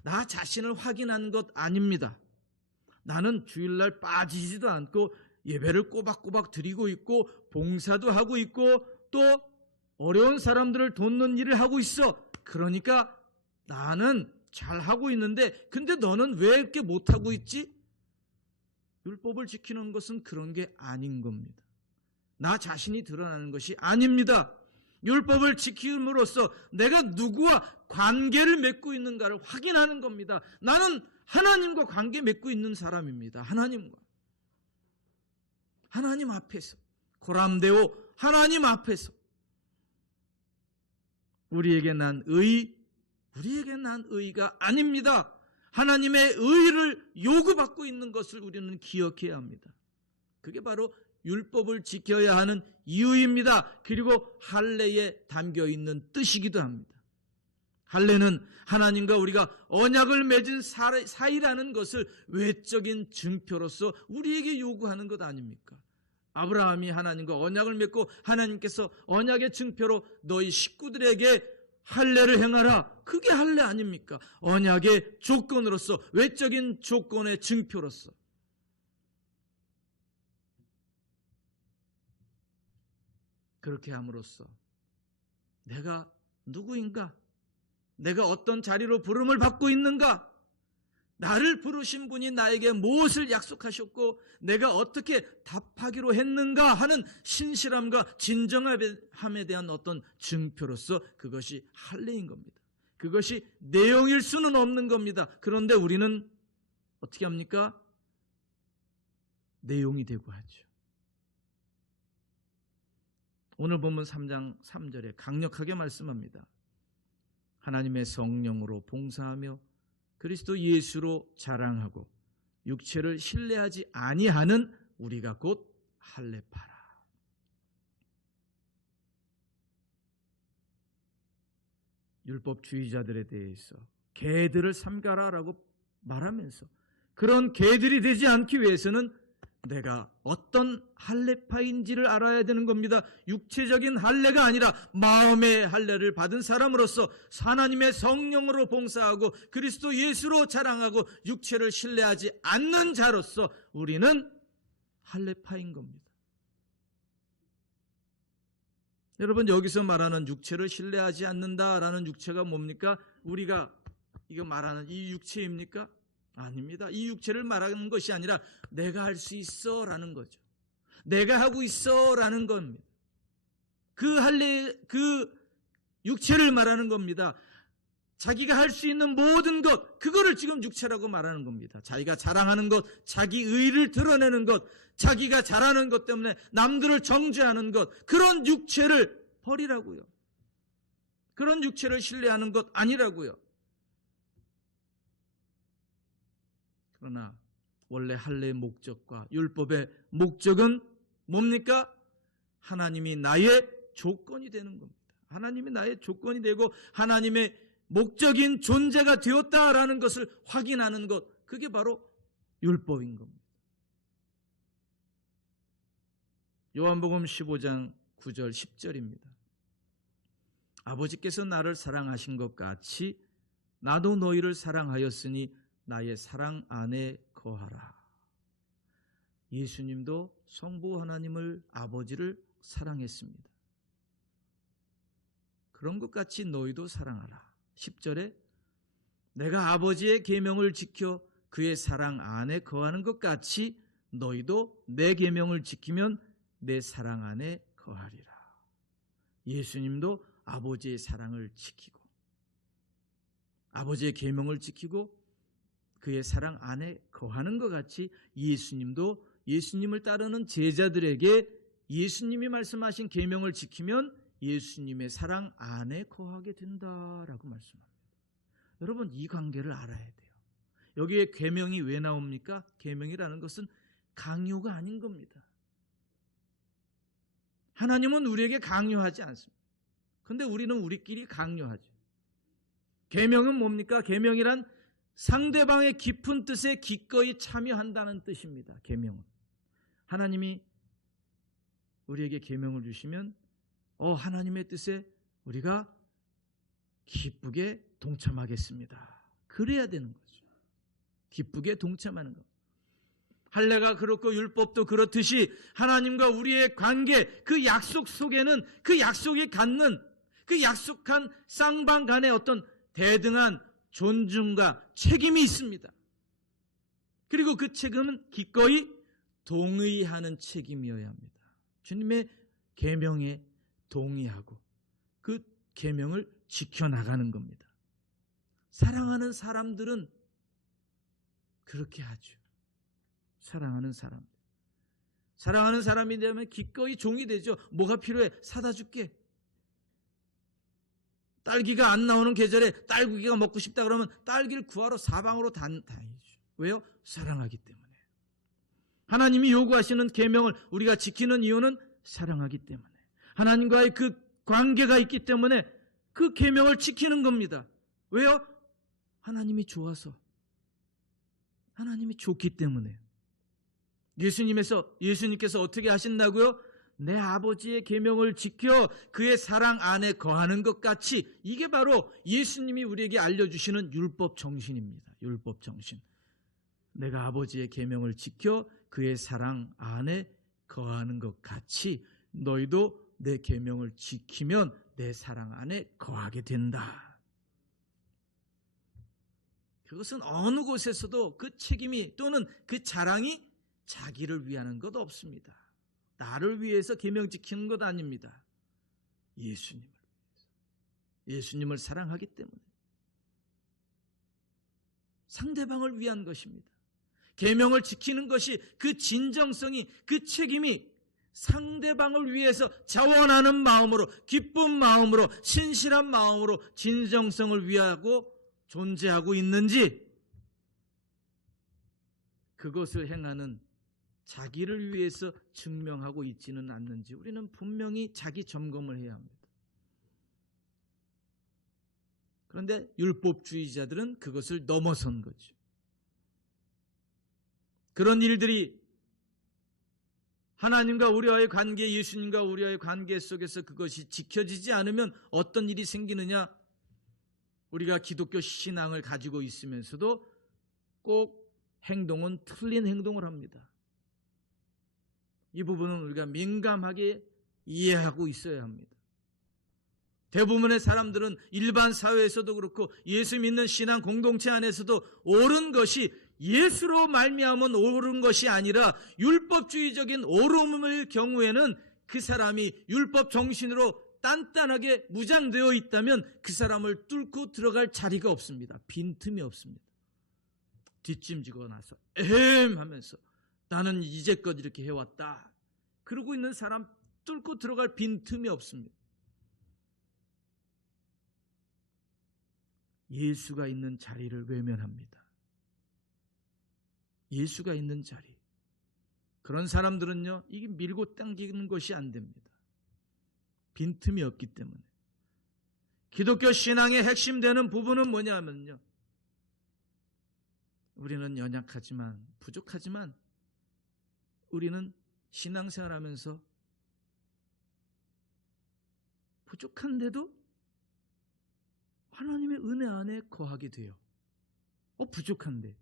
나 자신을 확인하는 것 아닙니다. 나는 주일날 빠지지도 않고 예배를 꼬박꼬박 드리고 있고 봉사도 하고 있고 또 어려운 사람들을 돕는 일을 하고 있어. 그러니까 나는 잘하고 있는데 근데 너는 왜 이렇게 못하고 있지? 율법을 지키는 것은 그런 게 아닌 겁니다. 나 자신이 드러나는 것이 아닙니다. 율법을 지킴으로써 내가 누구와 관계를 맺고 있는가를 확인하는 겁니다. 나는 하나님과 관계 맺고 있는 사람입니다. 하나님 앞에서 고람되오 하나님 앞에서 우리에게 난 의가 아닙니다. 하나님의 의를 요구받고 있는 것을 우리는 기억해야 합니다. 그게 바로 율법을 지켜야 하는 이유입니다. 그리고 할례에 담겨있는 뜻이기도 합니다. 할례는 하나님과 우리가 언약을 맺은 사이라는 것을 외적인 증표로서 우리에게 요구하는 것 아닙니까? 아브라함이 하나님과 언약을 맺고 하나님께서 언약의 증표로 너희 식구들에게 할례를 행하라. 그게 할례 아닙니까? 언약의 조건으로서, 외적인 조건의 증표로서. 그렇게 함으로써 내가 누구인가? 내가 어떤 자리로 부름을 받고 있는가? 나를 부르신 분이 나에게 무엇을 약속하셨고 내가 어떻게 답하기로 했는가 하는 신실함과 진정함에 대한 어떤 증표로서 그것이 할례인 겁니다. 그것이 내용일 수는 없는 겁니다. 그런데 우리는 어떻게 합니까? 내용이 되고 하죠. 오늘 본문 3장 3절에 강력하게 말씀합니다. 하나님의 성령으로 봉사하며 그리스도 예수로 자랑하고 육체를 신뢰하지 아니하는 우리가 곧 할례파라. 율법주의자들에 대해서 개들을 삼가라라고 말하면서 그런 개들이 되지 않기 위해서는 내가 어떤 할례파인지를 알아야 되는 겁니다. 육체적인 할례가 아니라 마음의 할례를 받은 사람으로서 하나님의 성령으로 봉사하고 그리스도 예수로 자랑하고 육체를 신뢰하지 않는 자로서 우리는 할례파인 겁니다. 여러분, 여기서 말하는 육체를 신뢰하지 않는다라는 육체가 뭡니까? 우리가 이거 말하는 이 육체입니까? 아닙니다. 이 육체를 말하는 것이 아니라 내가 할 수 있어 라는 거죠. 내가 하고 있어 라는 겁니다. 그 육체를 말하는 겁니다. 자기가 할 수 있는 모든 것, 그거를 지금 육체라고 말하는 겁니다. 자기가 자랑하는 것, 자기 의를 드러내는 것, 자기가 잘하는 것 때문에 남들을 정죄하는 것, 그런 육체를 버리라고요. 그런 육체를 신뢰하는 것 아니라고요. 그러나 원래 할례의 목적과 율법의 목적은 뭡니까? 하나님이 나의 조건이 되는 겁니다. 하나님이 나의 조건이 되고 하나님의 목적인 존재가 되었다라는 것을 확인하는 것, 그게 바로 율법인 겁니다. 요한복음 15장 9절 10절입니다. 아버지께서 나를 사랑하신 것 같이 나도 너희를 사랑하였으니 나의 사랑 안에 거하라. 예수님도 성부 하나님을, 아버지를 사랑했습니다. 그런 것 같이 너희도 사랑하라. 10절에 내가 아버지의 계명을 지켜 그의 사랑 안에 거하는 것 같이 너희도 내 계명을 지키면 내 사랑 안에 거하리라. 예수님도 아버지의 사랑을 지키고 아버지의 계명을 지키고 그의 사랑 안에 거하는 것 같이 예수님도 예수님을 따르는 제자들에게 예수님이 말씀하신 계명을 지키면 예수님의 사랑 안에 거하게 된다라고 말씀합니다. 여러분, 이 관계를 알아야 돼요. 여기에 계명이 왜 나옵니까? 계명이라는 것은 강요가 아닌 겁니다. 하나님은 우리에게 강요하지 않습니다. 그런데 우리는 우리끼리 강요하죠. 계명은 뭡니까? 계명이란 상대방의 깊은 뜻에 기꺼이 참여한다는 뜻입니다. 계명은. 하나님이 우리에게 계명을 주시면 하나님의 뜻에 우리가 기쁘게 동참하겠습니다. 그래야 되는 거죠. 기쁘게 동참하는 것. 할례가 그렇고 율법도 그렇듯이 하나님과 우리의 관계, 그 약속 속에는 그 약속이 갖는 그 약속한 쌍방 간의 어떤 대등한 존중과 책임이 있습니다. 그리고 그 책임은 기꺼이 동의하는 책임이어야 합니다. 주님의 계명에 동의하고 그 계명을 지켜나가는 겁니다. 사랑하는 사람들은 그렇게 하죠. 사랑하는 사람이 되면 기꺼이 종이 되죠. 뭐가 필요해? 사다 줄게. 딸기가 안 나오는 계절에 딸기가 먹고 싶다 그러면 딸기를 구하러 사방으로 다니죠. 왜요? 사랑하기 때문에. 하나님이 요구하시는 계명을 우리가 지키는 이유는 사랑하기 때문에. 하나님과의 그 관계가 있기 때문에 그 계명을 지키는 겁니다. 왜요? 하나님이 좋아서. 하나님이 좋기 때문에. 예수님께서 어떻게 하신다고요? 내 아버지의 계명을 지켜 그의 사랑 안에 거하는 것 같이, 이게 바로 예수님이 우리에게 알려주시는 율법 정신입니다. 율법 정신. 내가 아버지의 계명을 지켜 그의 사랑 안에 거하는 것 같이 너희도 내 계명을 지키면 내 사랑 안에 거하게 된다. 그것은 어느 곳에서도 그 책임이 또는 그 자랑이 자기를 위하는 것 없습니다. 나를 위해서 계명 지키는 것 아닙니다. 예수님을 위해서. 예수님을 사랑하기 때문에. 상대방을 위한 것입니다. 계명을 지키는 것이 그 진정성이, 그 책임이 상대방을 위해서 자원하는 마음으로, 기쁜 마음으로, 신실한 마음으로 진정성을 위하고 존재하고 있는지, 그것을 행하는 자기를 위해서 증명하고 있지는 않는지 우리는 분명히 자기 점검을 해야 합니다. 그런데 율법주의자들은 그것을 넘어선 거죠. 그런 일들이 하나님과 우리와의 관계, 예수님과 우리와의 관계 속에서 그것이 지켜지지 않으면 어떤 일이 생기느냐? 우리가 기독교 신앙을 가지고 있으면서도 꼭 행동은 틀린 행동을 합니다. 이 부분은 우리가 민감하게 이해하고 있어야 합니다. 대부분의 사람들은 일반 사회에서도 그렇고 예수 믿는 신앙 공동체 안에서도 옳은 것이 예수로 말미암은 옳은 것이 아니라 율법주의적인 옳음의 경우에는 그 사람이 율법 정신으로 단단하게 무장되어 있다면 그 사람을 뚫고 들어갈 자리가 없습니다. 빈틈이 없습니다. 뒷짐지고 나서 에헴 하면서 나는 이제껏 이렇게 해왔다. 그러고 있는 사람 뚫고 들어갈 빈틈이 없습니다. 예수가 있는 자리를 외면합니다. 예수가 있는 자리. 그런 사람들은요, 이게 밀고 당기는 것이 안 됩니다. 빈틈이 없기 때문에. 기독교 신앙의 핵심 되는 부분은 뭐냐면요, 우리는 연약하지만, 부족하지만 우리는 신앙생활하면서 부족한데도 하나님의 은혜 안에 거하게 돼요. 부족한데,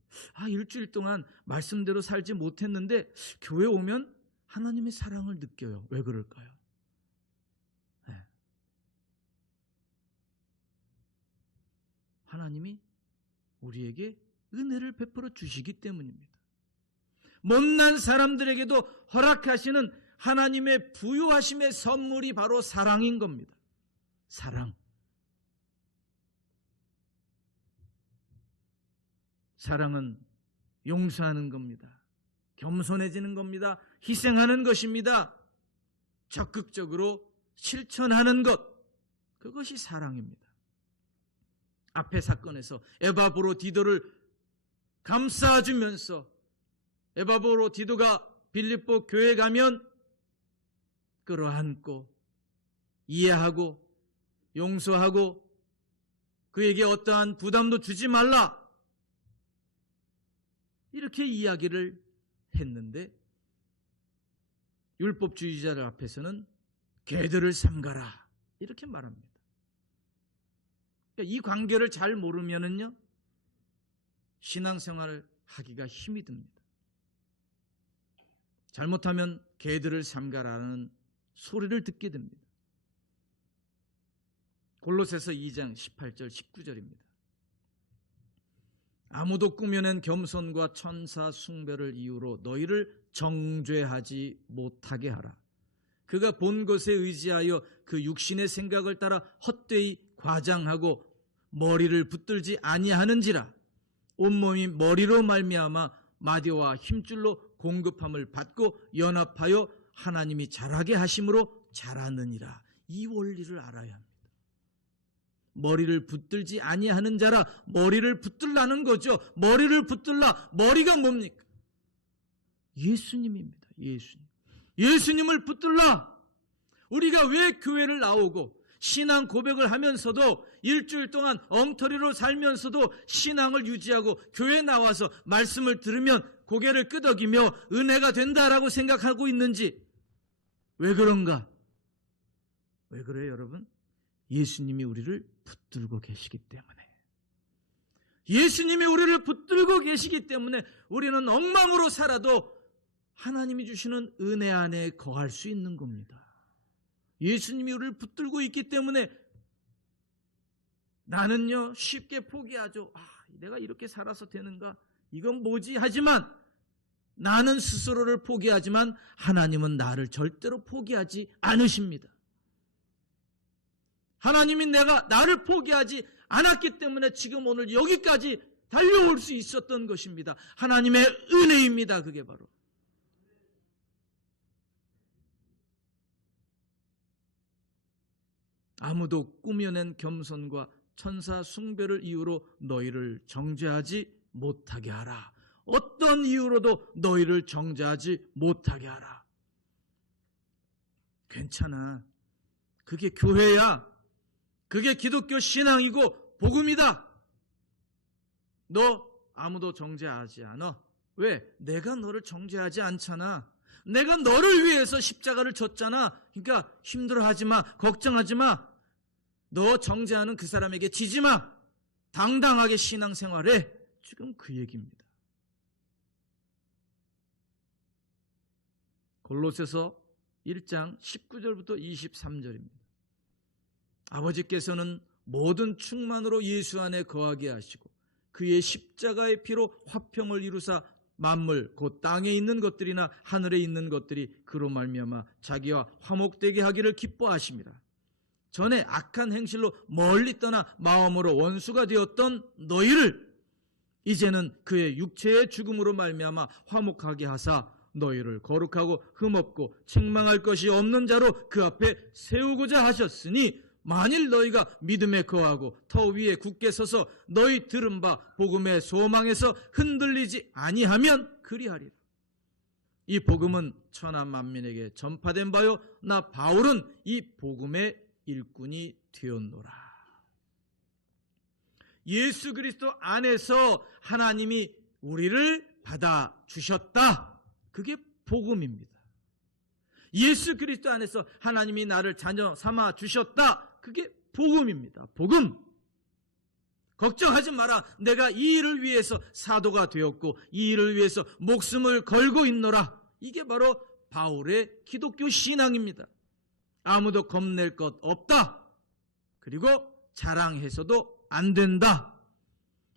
일주일 동안 말씀대로 살지 못했는데 교회 오면 하나님의 사랑을 느껴요. 왜 그럴까요? 네. 하나님이 우리에게 은혜를 베풀어 주시기 때문입니다. 못난 사람들에게도 허락하시는 하나님의 부유하심의 선물이 바로 사랑인 겁니다. 사랑. 사랑은 용서하는 겁니다. 겸손해지는 겁니다. 희생하는 것입니다. 적극적으로 실천하는 것. 그것이 사랑입니다. 앞의 사건에서 에바브로디도를 감싸주면서 에바브로디도가 빌립보 교회 가면 끌어안고 이해하고 용서하고 그에게 어떠한 부담도 주지 말라, 이렇게 이야기를 했는데 율법주의자들 앞에서는 개들을 삼가라 이렇게 말합니다. 이 관계를 잘 모르면은요, 신앙생활을 하기가 힘이 듭니다. 잘못하면 개들을 삼가라는 소리를 듣게 됩니다. 골로새서 2장 18절 19절입니다. 아무도 꾸며낸 겸손과 천사 숭배를 이유로 너희를 정죄하지 못하게 하라. 그가 본 것에 의지하여 그 육신의 생각을 따라 헛되이 과장하고 머리를 붙들지 아니하는지라. 온몸이 머리로 말미암아 마디와 힘줄로 공급함을 받고 연합하여 하나님이 자라게 하심으로 자라느니라. 이 원리를 알아야 합니다. 머리를 붙들지 아니하는 자라. 머리를 붙들라는 거죠. 머리를 붙들라. 머리가 뭡니까? 예수님입니다. 예수님을 붙들라. 우리가 왜 교회를 나오고 신앙 고백을 하면서도 일주일 동안 엉터리로 살면서도 신앙을 유지하고 교회 나와서 말씀을 들으면 고개를 끄덕이며 은혜가 된다라고 생각하고 있는지, 왜 그런가? 왜 그래요, 여러분? 예수님이 우리를 붙들고 계시기 때문에. 예수님이 우리를 붙들고 계시기 때문에 우리는 엉망으로 살아도 하나님이 주시는 은혜 안에 거할 수 있는 겁니다. 예수님이 우리를 붙들고 있기 때문에 나는요 쉽게 포기하죠. 내가 이렇게 살아서 되는가? 이건 뭐지? 하지만 나는 스스로를 포기하지만 하나님은 나를 절대로 포기하지 않으십니다. 하나님이 나를 포기하지 않았기 때문에 지금 오늘 여기까지 달려올 수 있었던 것입니다. 하나님의 은혜입니다. 그게 바로. 아무도 꾸며낸 겸손과 천사 숭배를 이유로 너희를 정죄하지 못하게 하라. 어떤 이유로도 너희를 정죄하지 못하게 하라. 괜찮아. 그게 교회야. 그게 기독교 신앙이고 복음이다. 너 아무도 정죄하지 않아. 왜? 내가 너를 정죄하지 않잖아. 내가 너를 위해서 십자가를 졌잖아. 그러니까 힘들어하지 마. 걱정하지 마. 너 정죄하는 그 사람에게 지지 마. 당당하게 신앙생활해. 지금 그 얘기입니다. 골로새서 1장 19절부터 23절입니다. 아버지께서는 모든 충만으로 예수 안에 거하게 하시고 그의 십자가의 피로 화평을 이루사 만물 곧 땅에 있는 것들이나 하늘에 있는 것들이 그로 말미암아 자기와 화목되게 하기를 기뻐하심이라. 전에 악한 행실로 멀리 떠나 마음으로 원수가 되었던 너희를 이제는 그의 육체의 죽음으로 말미암아 화목하게 하사 너희를 거룩하고 흠없고 책망할 것이 없는 자로 그 앞에 세우고자 하셨으니 만일 너희가 믿음에 거하고 터 위에 굳게 서서 너희 들은 바 복음의 소망에서 흔들리지 아니하면 그리하리라. 이 복음은 천하 만민에게 전파된 바요 나 바울은 이 복음의 일꾼이 되었노라. 예수 그리스도 안에서 하나님이 우리를 받아주셨다. 그게 복음입니다. 예수 그리스도 안에서 하나님이 나를 자녀 삼아 주셨다. 그게 복음입니다. 복음. 걱정하지 마라. 내가 이 일을 위해서 사도가 되었고 이 일을 위해서 목숨을 걸고 있노라. 이게 바로 바울의 기독교 신앙입니다. 아무도 겁낼 것 없다. 그리고 자랑해서도 안 된다.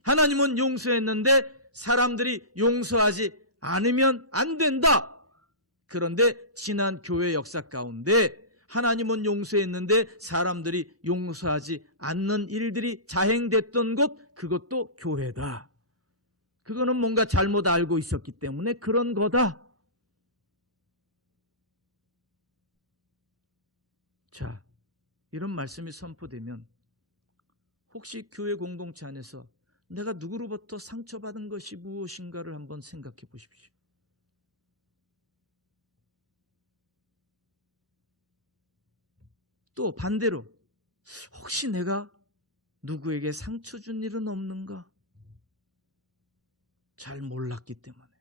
하나님은 용서했는데 사람들이 용서하지 않으면 안 된다. 그런데 지난 교회 역사 가운데 하나님은 용서했는데 사람들이 용서하지 않는 일들이 자행됐던 곳, 그것도 교회다. 그거는 뭔가 잘못 알고 있었기 때문에 그런 거다. 자, 이런 말씀이 선포되면 혹시 교회 공동체 안에서 내가 누구로부터 상처받은 것이 무엇인가를 한번 생각해 보십시오. 또 반대로 혹시 내가 누구에게 상처 준 일은 없는가? 잘 몰랐기 때문에.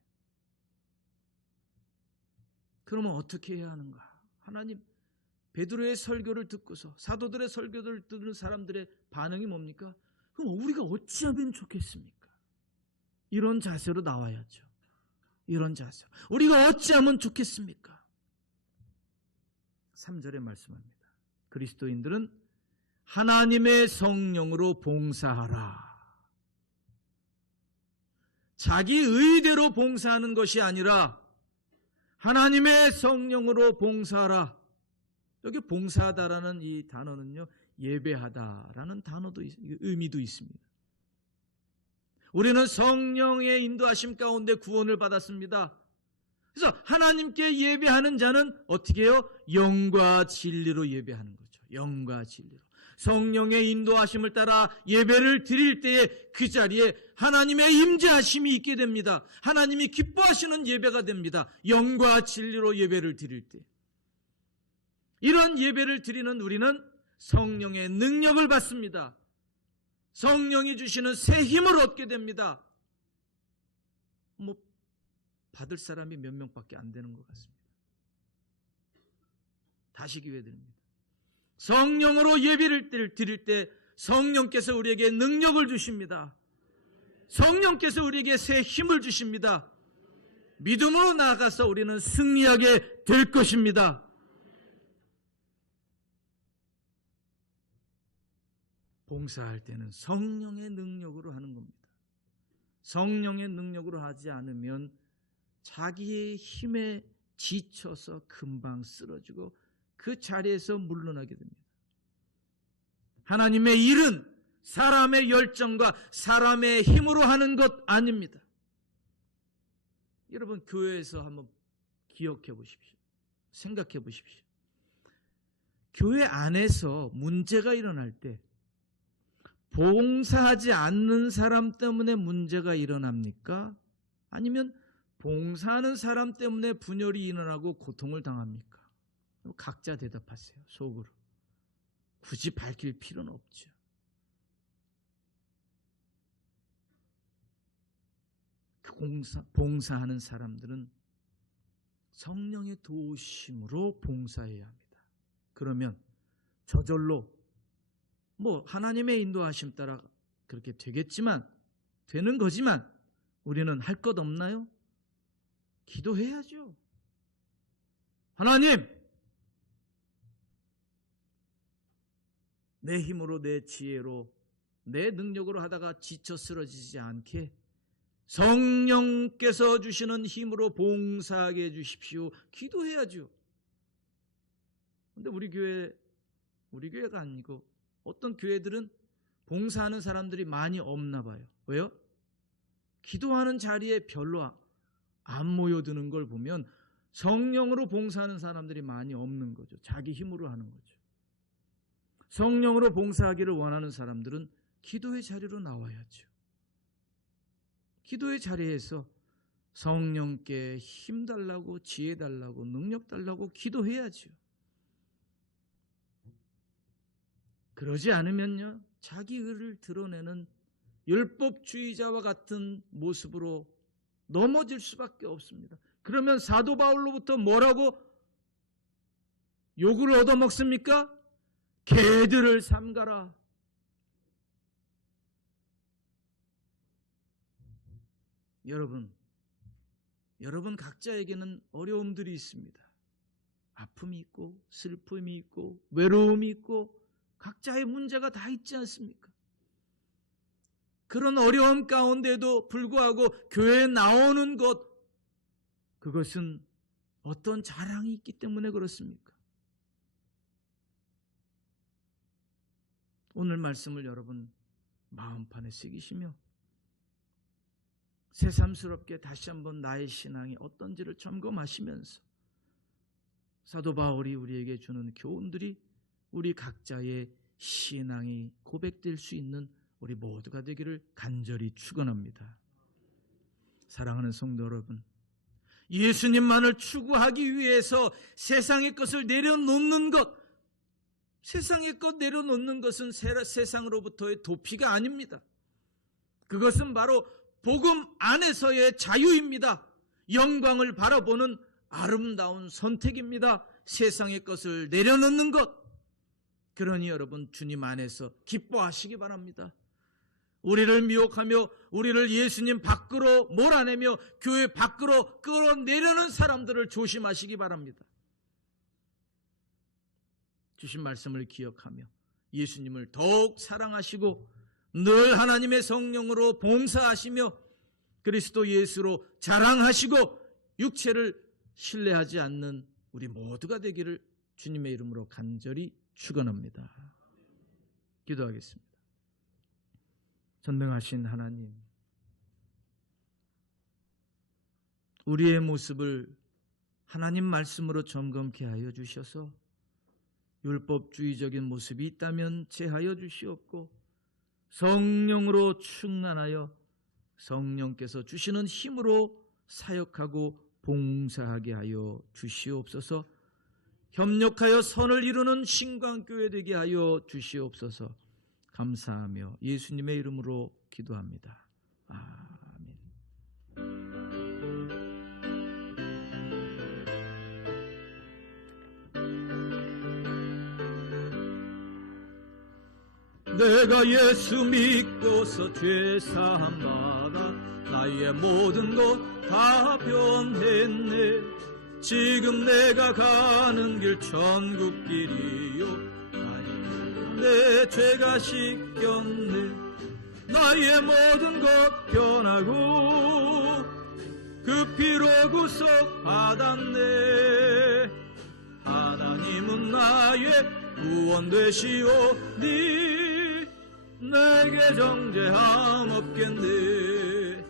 그러면 어떻게 해야 하는가? 하나님, 베드로의 설교를 듣고서 사도들의 설교를 듣는 사람들의 반응이 뭡니까? 그럼 우리가 어찌하면 좋겠습니까? 이런 자세로 나와야죠. 이런 자세로. 우리가 어찌하면 좋겠습니까? 3절에 말씀합니다. 그리스도인들은 하나님의 성령으로 봉사하라. 자기 의대로 봉사하는 것이 아니라 하나님의 성령으로 봉사하라. 여기 봉사하다라는 이 단어는요, 예배하다라는 단어도 의미도 있습니다. 우리는 성령의 인도하심 가운데 구원을 받았습니다. 그래서 하나님께 예배하는 자는 어떻게 해요? 영과 진리로 예배하는 거죠. 영과 진리로. 성령의 인도하심을 따라 예배를 드릴 때에 그 자리에 하나님의 임재하심이 있게 됩니다. 하나님이 기뻐하시는 예배가 됩니다. 영과 진리로 예배를 드릴 때. 이런 예배를 드리는 우리는 성령의 능력을 받습니다. 성령이 주시는 새 힘을 얻게 됩니다. 받을 사람이 몇 명밖에 안 되는 것 같습니다. 다시 기회 드립니다. 성령으로 예배를 드릴 때 성령께서 우리에게 능력을 주십니다. 성령께서 우리에게 새 힘을 주십니다. 믿음으로 나아가서 우리는 승리하게 될 것입니다. 봉사할 때는 성령의 능력으로 하는 겁니다. 성령의 능력으로 하지 않으면 자기의 힘에 지쳐서 금방 쓰러지고 그 자리에서 물러나게 됩니다. 하나님의 일은 사람의 열정과 사람의 힘으로 하는 것 아닙니다. 여러분, 교회에서 한번 기억해 보십시오. 생각해 보십시오. 교회 안에서 문제가 일어날 때 봉사하지 않는 사람 때문에 문제가 일어납니까? 아니면 봉사하는 사람 때문에 분열이 일어나고 고통을 당합니까? 각자 대답하세요. 속으로. 굳이 밝힐 필요는 없죠. 봉사하는 사람들은 성령의 도우심으로 봉사해야 합니다. 그러면 저절로 하나님의 인도하심 따라 그렇게 되겠지만, 되는 거지만 우리는 할 것 없나요? 기도해야죠. 하나님, 내 힘으로, 내 지혜로, 내 능력으로 하다가 지쳐 쓰러지지 않게 성령께서 주시는 힘으로 봉사하게 해주십시오. 기도해야죠. 그런데 우리 교회가 아니고 어떤 교회들은 봉사하는 사람들이 많이 없나 봐요. 왜요? 기도하는 자리에 별로 안 모여드는 걸 보면 성령으로 봉사하는 사람들이 많이 없는 거죠. 자기 힘으로 하는 거죠. 성령으로 봉사하기를 원하는 사람들은 기도의 자리로 나와야죠. 기도의 자리에서 성령께 힘 달라고, 지혜 달라고, 능력 달라고 기도해야죠. 그러지 않으면요, 자기 의를 드러내는 율법주의자와 같은 모습으로 넘어질 수밖에 없습니다. 그러면 사도 바울로부터 뭐라고 욕을 얻어먹습니까? 개들을 삼가라. 여러분 각자에게는 어려움들이 있습니다. 아픔이 있고 슬픔이 있고 외로움이 있고 각자의 문제가 다 있지 않습니까? 그런 어려움 가운데도 불구하고 교회에 나오는 것, 그것은 어떤 자랑이 있기 때문에 그렇습니까? 오늘 말씀을 여러분 마음판에 새기시며 새삼스럽게 다시 한번 나의 신앙이 어떤지를 점검하시면서 사도 바울이 우리에게 주는 교훈들이 우리 각자의 신앙이 고백될 수 있는 우리 모두가 되기를 간절히 축원합니다. 사랑하는 성도 여러분, 예수님만을 추구하기 위해서 세상의 것을 내려놓는 것, 세상의 것 내려놓는 것은 세상으로부터의 도피가 아닙니다. 그것은 바로 복음 안에서의 자유입니다. 영광을 바라보는 아름다운 선택입니다. 세상의 것을 내려놓는 것. 그러니 여러분, 주님 안에서 기뻐하시기 바랍니다. 우리를 미혹하며 우리를 예수님 밖으로 몰아내며 교회 밖으로 끌어내려는 사람들을 조심하시기 바랍니다. 주신 말씀을 기억하며 예수님을 더욱 사랑하시고 늘 하나님의 성령으로 봉사하시며 그리스도 예수로 자랑하시고 육체를 신뢰하지 않는 우리 모두가 되기를 주님의 이름으로 간절히 축원합니다. 기도하겠습니다. 전능하신 하나님, 우리의 모습을 하나님 말씀으로 점검케 하여 주셔서 율법주의적인 모습이 있다면 제하여 주시옵고 성령으로 충만하여 성령께서 주시는 힘으로 사역하고 봉사하게 하여 주시옵소서. 협력하여 선을 이루는 신광교회 되게 하여 주시옵소서. 감사하며 예수님의 이름으로 기도합니다. 아멘. 내가 예수 믿고서 죄 사함 받아 나의 모든 것 다 변했네. 지금 내가 가는 길 천국길이요 내 죄가 씻겼네. 나의 모든 것 변하고 그 피로 구속받았네. 하나님은 나의 구원 되시오니 내게 정죄함 없겠네.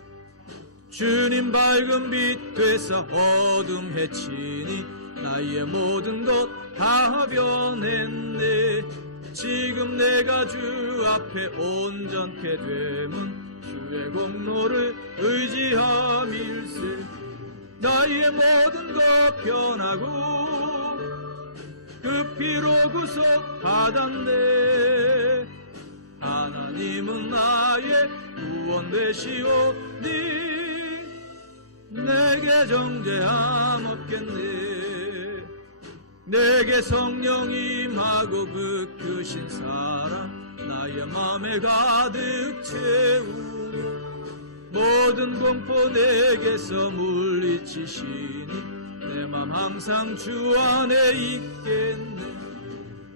주님 밝은 빛 되사 어둠 해치니 나의 모든 것 다 변했네. 지금 내가 주 앞에 온전케 됨은 주의 공로를 의지함일세. 나의 모든 것 변하고 그 피로 구속받았네. 하나님은 나의 구원 되시오니 내게 정죄함 없겠네. 내게 성령 임하고 그 크신 사랑 나의 맘에 가득 채우니 모든 공포 내게서 물리치시니 내 맘 항상 주 안에 있겠네.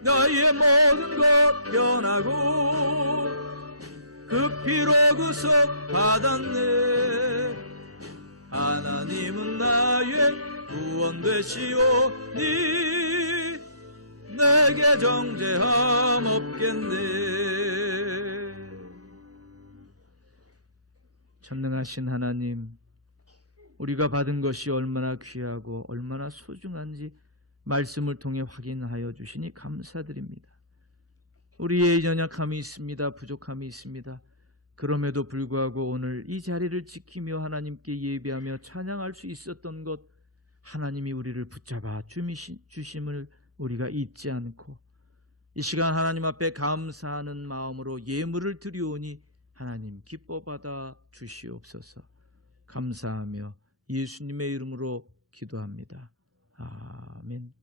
나의 모든 것 변하고 그 피로 구속받았네. 하나님은 나의 구원 되시오니 내게 정죄함 없겠네. 전능하신 하나님, 우리가 받은 것이 얼마나 귀하고 얼마나 소중한지 말씀을 통해 확인하여 주시니 감사드립니다. 우리의 연약함이 있습니다. 부족함이 있습니다. 그럼에도 불구하고 오늘 이 자리를 지키며 하나님께 예배하며 찬양할 수 있었던 것, 하나님이 우리를 붙잡아 주심을 우리가 잊지 않고 이 시간 하나님 앞에 감사하는 마음으로 예물을 드리오니 하나님 기뻐받아 주시옵소서. 감사하며 예수님의 이름으로 기도합니다. 아멘.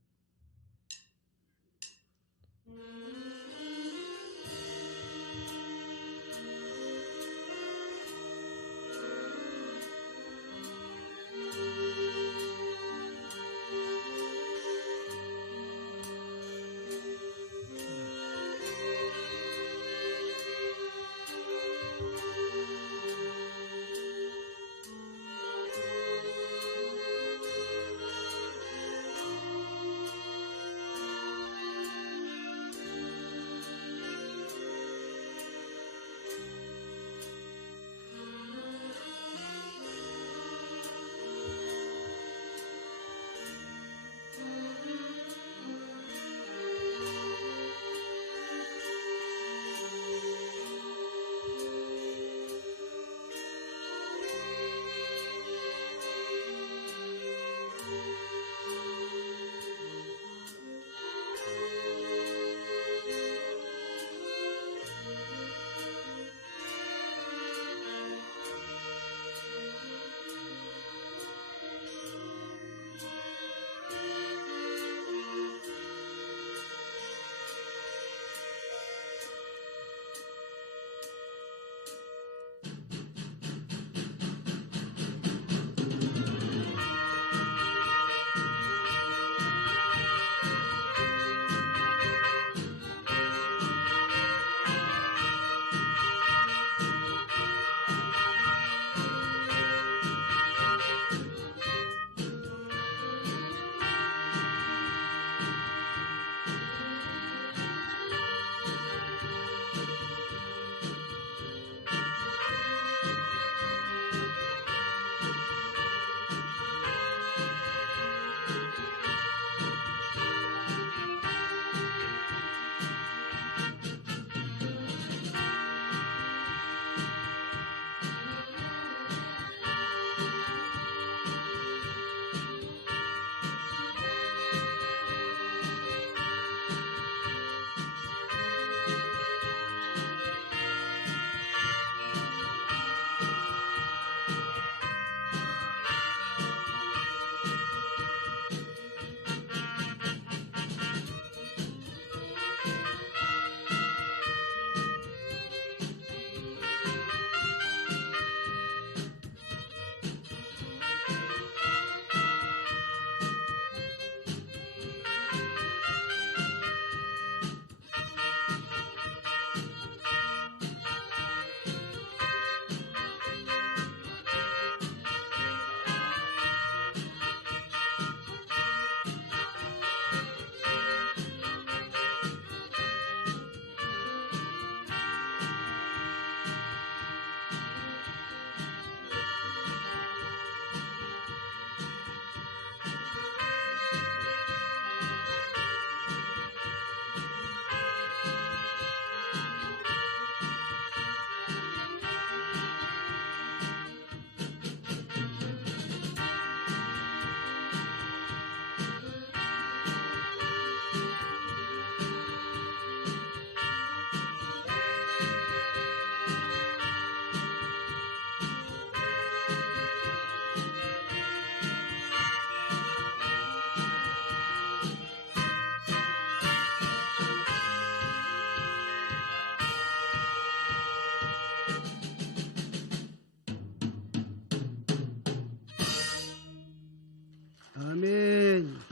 아멘.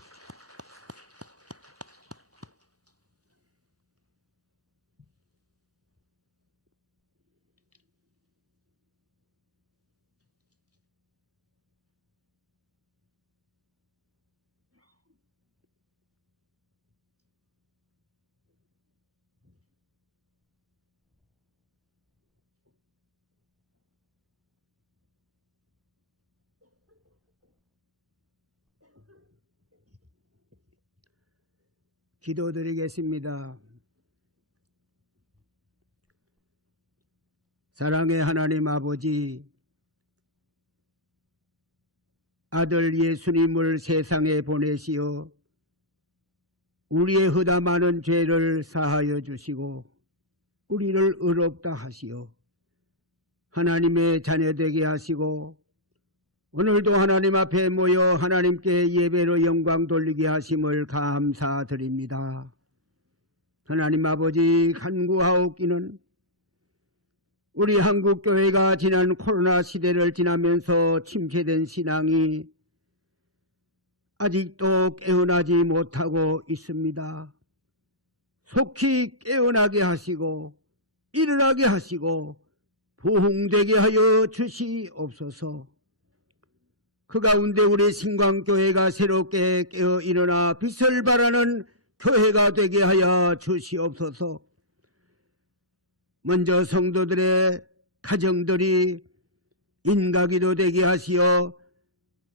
기도드리겠습니다. 사랑의 하나님 아버지, 아들 예수님을 세상에 보내시어 우리의 허다 많은 죄를 사하여 주시고 우리를 의롭다 하시어 하나님의 자녀되게 하시고 오늘도 하나님 앞에 모여 하나님께 예배로 영광 돌리게 하심을 감사드립니다. 하나님 아버지, 간구하옵기는 우리 한국교회가 지난 코로나 시대를 지나면서 침체된 신앙이 아직도 깨어나지 못하고 있습니다. 속히 깨어나게 하시고 일어나게 하시고 부흥되게 하여 주시옵소서. 그 가운데 우리 신광교회가 새롭게 깨어 일어나 빛을 발하는 교회가 되게 하여 주시옵소서. 먼저 성도들의 가정들이 인가기도 되게 하시어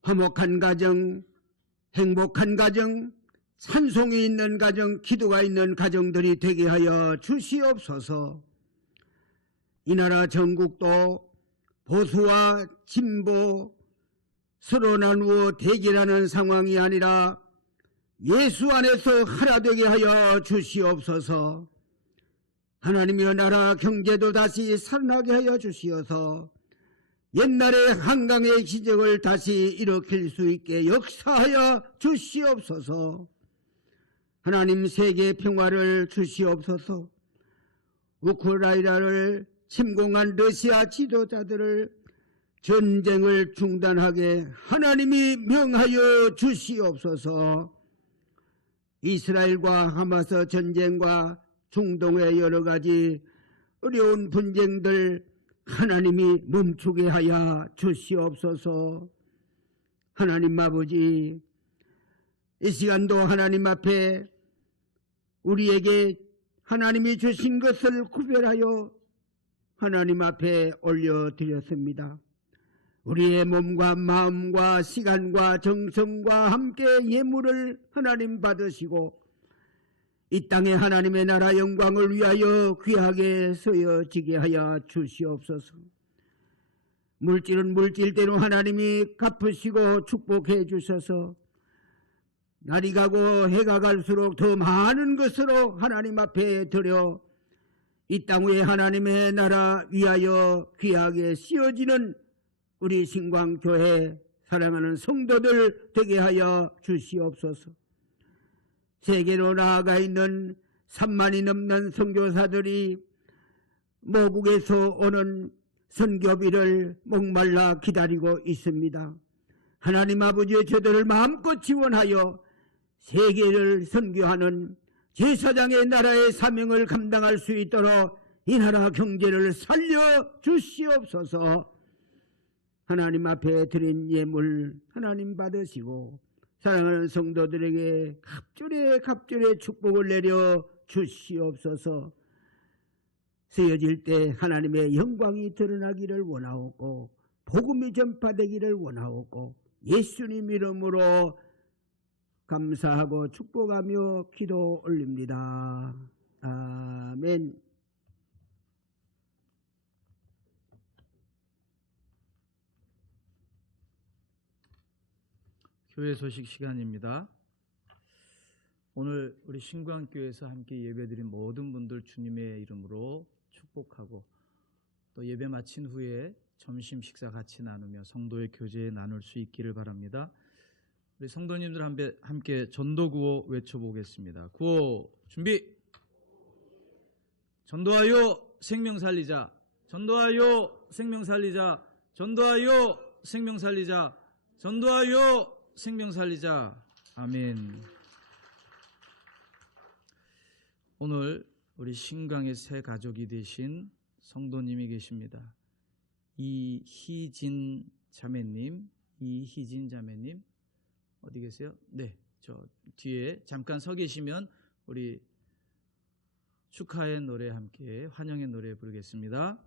화목한 가정, 행복한 가정, 찬송이 있는 가정, 기도가 있는 가정들이 되게 하여 주시옵소서. 이 나라 전국도 보수와 진보 서로 나누어 대결하는 상황이 아니라 예수 안에서 하나 되게 하여 주시옵소서. 하나님의 나라 경제도 다시 살아나게 하여 주시어서 옛날의 한강의 기적을 다시 일으킬 수 있게 역사하여 주시옵소서. 하나님 세계 평화를 주시옵소서. 우크라이나를 침공한 러시아 지도자들을 전쟁을 중단하게 하나님이 명하여 주시옵소서. 이스라엘과 하마스 전쟁과 중동의 여러 가지 어려운 분쟁들 하나님이 멈추게 하여 주시옵소서. 하나님 아버지, 이 시간도 하나님 앞에 우리에게 하나님이 주신 것을 구별하여 하나님 앞에 올려드렸습니다. 우리의 몸과 마음과 시간과 정성과 함께 예물을 하나님 받으시고 이 땅에 하나님의 나라 영광을 위하여 귀하게 쓰여지게 하여 주시옵소서. 물질은 물질대로 하나님이 갚으시고 축복해 주셔서 날이 가고 해가 갈수록 더 많은 것으로 하나님 앞에 드려 이 땅 위에 하나님의 나라 위하여 귀하게 쓰여지는 우리 신광교회 사랑하는 성도들 되게 하여 주시옵소서. 세계로 나아가 있는 3만이 넘는 선교사들이 모국에서 오는 선교비를 목말라 기다리고 있습니다. 하나님 아버지의 저들을 마음껏 지원하여 세계를 선교하는 제사장의 나라의 사명을 감당할 수 있도록 이 나라 경제를 살려 주시옵소서. 하나님 앞에 드린 예물 하나님 받으시고 사랑하는 성도들에게 갑절에 축복을 내려 주시옵소서. 쓰여질 때 하나님의 영광이 드러나기를 원하옵고 복음이 전파되기를 원하옵고 예수님 이름으로 감사하고 축복하며 기도 올립니다. 아멘. 교회 소식 시간입니다. 오늘 우리 신광교회에서 함께 예배드린 모든 분들 주님의 이름으로 축복하고 또 예배 마친 후에 점심 식사 같이 나누며 성도의 교제 나눌 수 있기를 바랍니다. 우리 성도님들 함께 전도구호 외쳐보겠습니다. 구호 준비. 전도하여 생명 살리자. 전도하여 생명 살리자. 전도하여 생명 살리자. 전도하여 생명 살리자. 아멘. 오늘 우리 신강의 새 가족이 되신 성도님이 계십니다. 이희진 자매님 어디 계세요? 네, 저 뒤에 잠깐 서 계시면 우리 축하의 노래 함께 환영의 노래 부르겠습니다.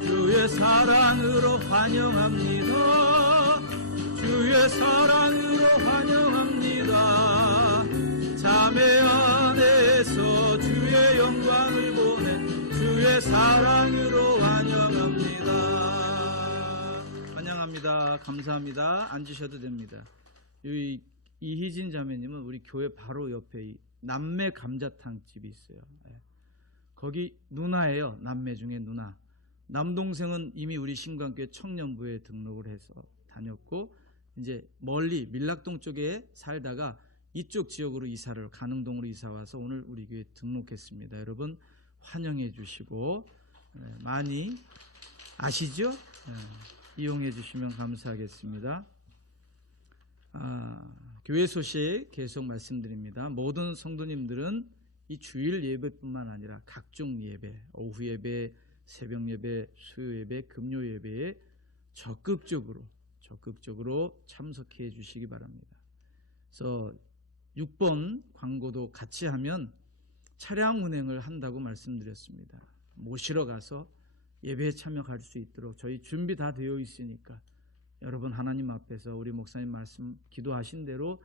주의 사랑으로 환영합니다. 주의 사랑으로 환영합니다. 자매 안에서 주의 영광을 보내 주의 사랑으로 환영합니다. 환영합니다. 감사합니다. 앉으셔도 됩니다. 이희진 자매님은 우리 교회 바로 옆에 이 남매 감자탕 집이 있어요. 거기 누나예요. 남매 중에 누나. 남동생은 이미 우리 신광교회 청년부에 등록을 해서 다녔고 이제 멀리 밀락동 쪽에 살다가 이쪽 지역으로 이사를 가능동으로 이사 와서 오늘 우리 교회에 등록했습니다. 여러분 환영해 주시고 많이 아시죠? 이용해 주시면 감사하겠습니다. 교회 소식 계속 말씀드립니다. 모든 성도님들은 이 주일 예배뿐만 아니라 각종 예배, 오후 예배, 새벽 예배, 수요 예배, 금요 예배에 적극적으로 참석해 주시기 바랍니다. 그래서 6번 광고도 같이 하면 차량 운행을 한다고 말씀드렸습니다. 모시러 가서 예배에 참여할 수 있도록 저희 준비 다 되어 있으니까 여러분 하나님 앞에서 우리 목사님 말씀 기도하신 대로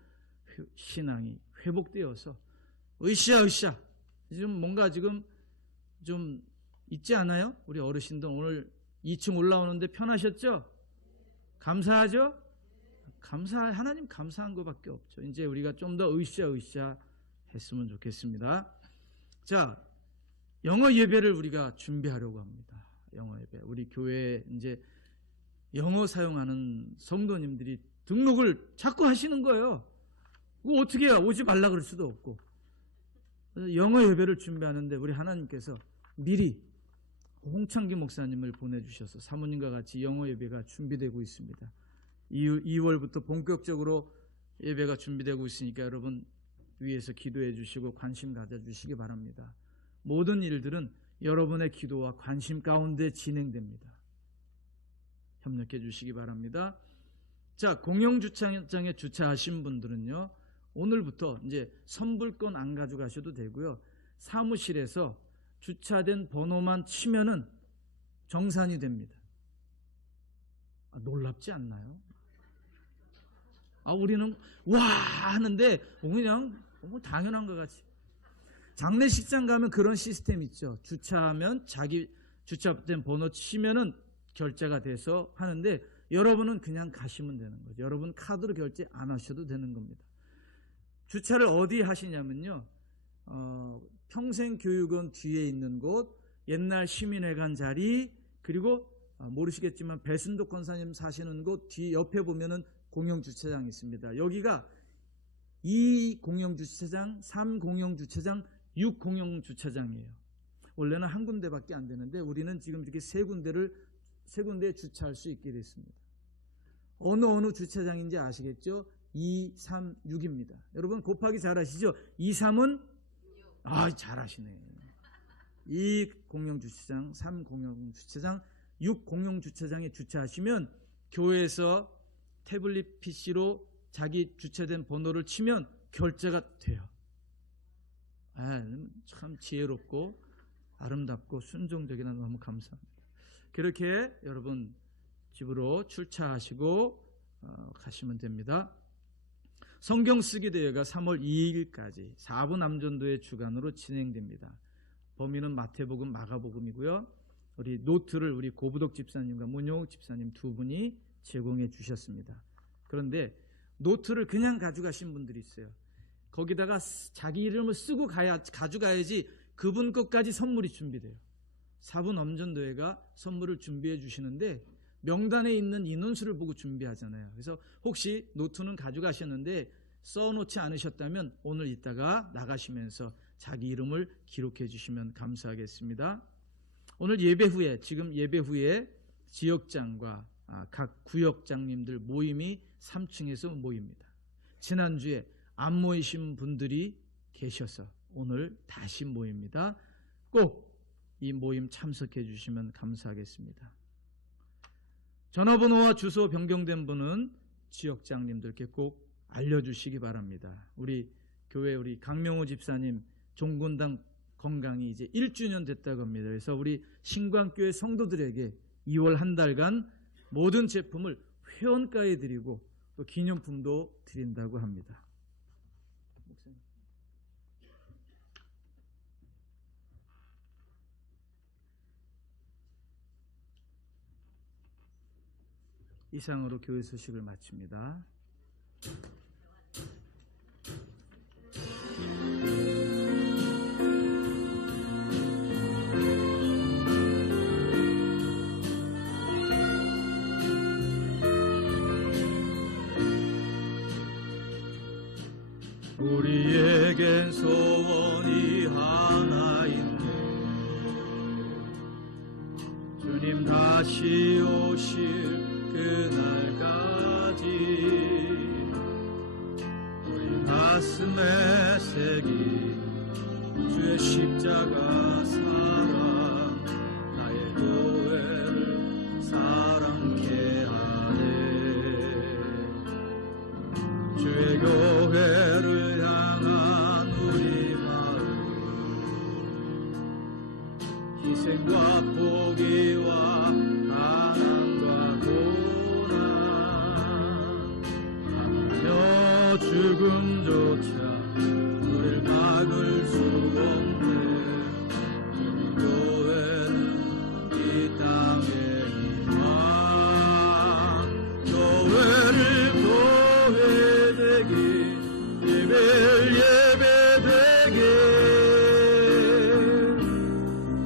신앙이 회복되어서 으쌰 지금 뭔가 지금 좀 있지 않아요? 우리 어르신들 오늘 2층 올라오는데 편하셨죠? 감사하죠? 하나님 감사한 것밖에 없죠. 이제 우리가 좀 더 으쌰 했으면 좋겠습니다. 자, 영어 예배를 우리가 준비하려고 합니다. 영어 예배. 우리 교회에 이제 영어 사용하는 성도님들이 등록을 자꾸 하시는 거예요. 그거 어떻게 해요? 오지 말라 그럴 수도 없고. 그래서 영어 예배를 준비하는데 우리 하나님께서 미리 홍창기 목사님을 보내주셔서 사모님과 같이 영어 예배가 준비되고 있습니다. 2월부터 본격적으로 예배가 준비되고 있으니까 여러분 위에서 기도해 주시고 관심 가져주시기 바랍니다. 모든 일들은 여러분의 기도와 관심 가운데 진행됩니다. 협력해 주시기 바랍니다. 자, 공영주차장에 주차하신 분들은요, 오늘부터 이제 선불권 안 가져가셔도 되고요. 사무실에서 주차된 번호만 치면은 정산이 됩니다. 놀랍지 않나요? 우리는 와 하는데 그냥 당연한 것 같이. 장례식장 가면 그런 시스템 있죠. 주차하면 자기 주차된 번호 치면은 결제가 돼서 하는데 여러분은 그냥 가시면 되는 거죠. 여러분 카드로 결제 안 하셔도 되는 겁니다. 주차를 어디 하시냐면요. 평생교육원 뒤에 있는 곳, 옛날 시민회관 자리, 그리고 모르시겠지만 배순덕 권사님 사시는 곳 뒤 옆에 보면은 공영주차장이 있습니다. 여기가 2 공영주차장, 3 공영주차장, 6 공영주차장이에요. 원래는 한 군데밖에 안 되는데 우리는 지금 이렇게 세 군데에 주차할 수 있게 됐습니다. 어느 주차장인지 아시겠죠? 2, 3, 6입니다. 여러분 곱하기 잘 하시죠? 2, 3은 잘하시네. 2 공영주차장, 3 공영주차장, 6 공영주차장에 주차하시면 교회에서 태블릿 PC로 자기 주차된 번호를 치면 결제가 돼요. 참 지혜롭고 아름답고 순종적이나 너무 감사합니다. 그렇게 여러분 집으로 출차하시고 가시면 됩니다. 성경 쓰기 대회가 3월 2일까지 4부 남전도의 주관으로 진행됩니다. 범위는 마태복음, 마가복음이고요. 우리 노트를 우리 고부덕 집사님과 문용욱 집사님 두 분이 제공해 주셨습니다. 그런데 노트를 그냥 가져가신 분들이 있어요. 거기다가 자기 이름을 쓰고 가져가야지 그분 것까지 선물이 준비돼요. 4부 남전도회가 선물을 준비해 주시는데 명단에 있는 인원수를 보고 준비하잖아요. 그래서 혹시 노트는 가져가셨는데 써놓지 않으셨다면 오늘 이따가 나가시면서 자기 이름을 기록해 주시면 감사하겠습니다. 오늘 예배 후에 지금 예배 후에 지역장과 각 구역장님들 모임이 3층에서 모입니다. 지난주에 안 모이신 분들이 계셔서 오늘 다시 모입니다. 꼭 이 모임 참석해 주시면 감사하겠습니다. 전화번호와 주소 변경된 분은 지역장님들께 꼭 알려주시기 바랍니다. 우리 교회 우리 강명호 집사님 종군당 건강이 이제 1주년 됐다고 합니다. 그래서 우리 신광교회 성도들에게 2월 한 달간 모든 제품을 회원가에 드리고 또 기념품도 드린다고 합니다. 이상으로 교회 소식을 마칩니다. 우리에겐 소원이 하나 있네. 주님 다시 오실 그날까지 우리 가슴에 새긴 주의 십자가 사랑, 나의 교회를 사랑케 하네. 주의 교회를 향한 우리 마음, 희생과 포기와 죽음조차 우릴 막을 수 없네. 우리 교회는 이 땅의 희망, 교회를 교회되게, 예배를 예배되게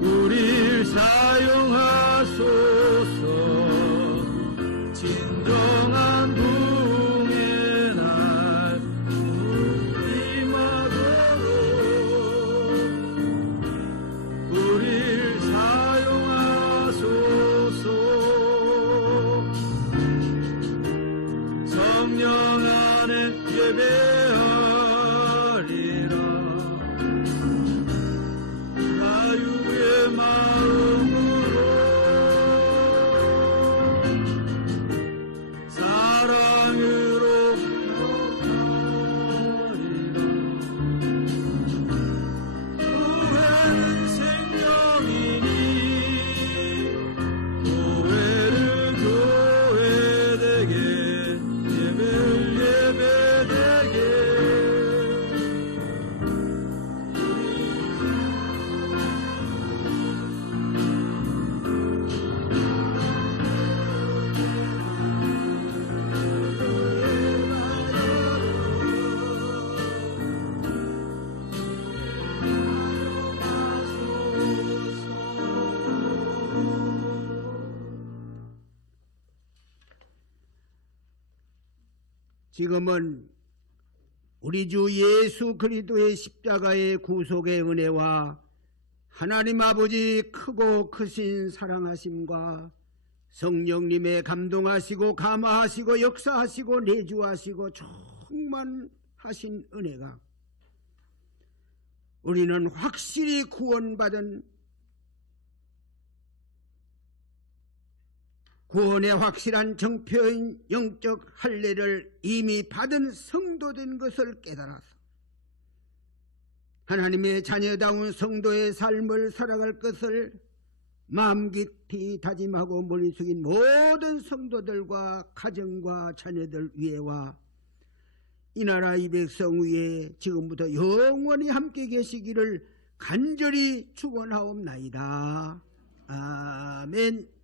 우릴 사용하소서. 진정한 지금은 우리 주 예수 그리스도의 십자가의 구속의 은혜와 하나님 아버지 크고 크신 사랑하심과 성령님의 감동하시고 감화하시고 역사하시고 내주하시고 충만하신 은혜가 우리는 확실히 구원받은 구원의 확실한 정표인 영적 할례를 이미 받은 성도된 것을 깨달아서 하나님의 자녀다운 성도의 삶을 살아갈 것을 마음 깊이 다짐하고 머리 숙인 모든 성도들과 가정과 자녀들 위에와 이 나라 이 백성 위에 지금부터 영원히 함께 계시기를 간절히 축원하옵나이다. 아멘.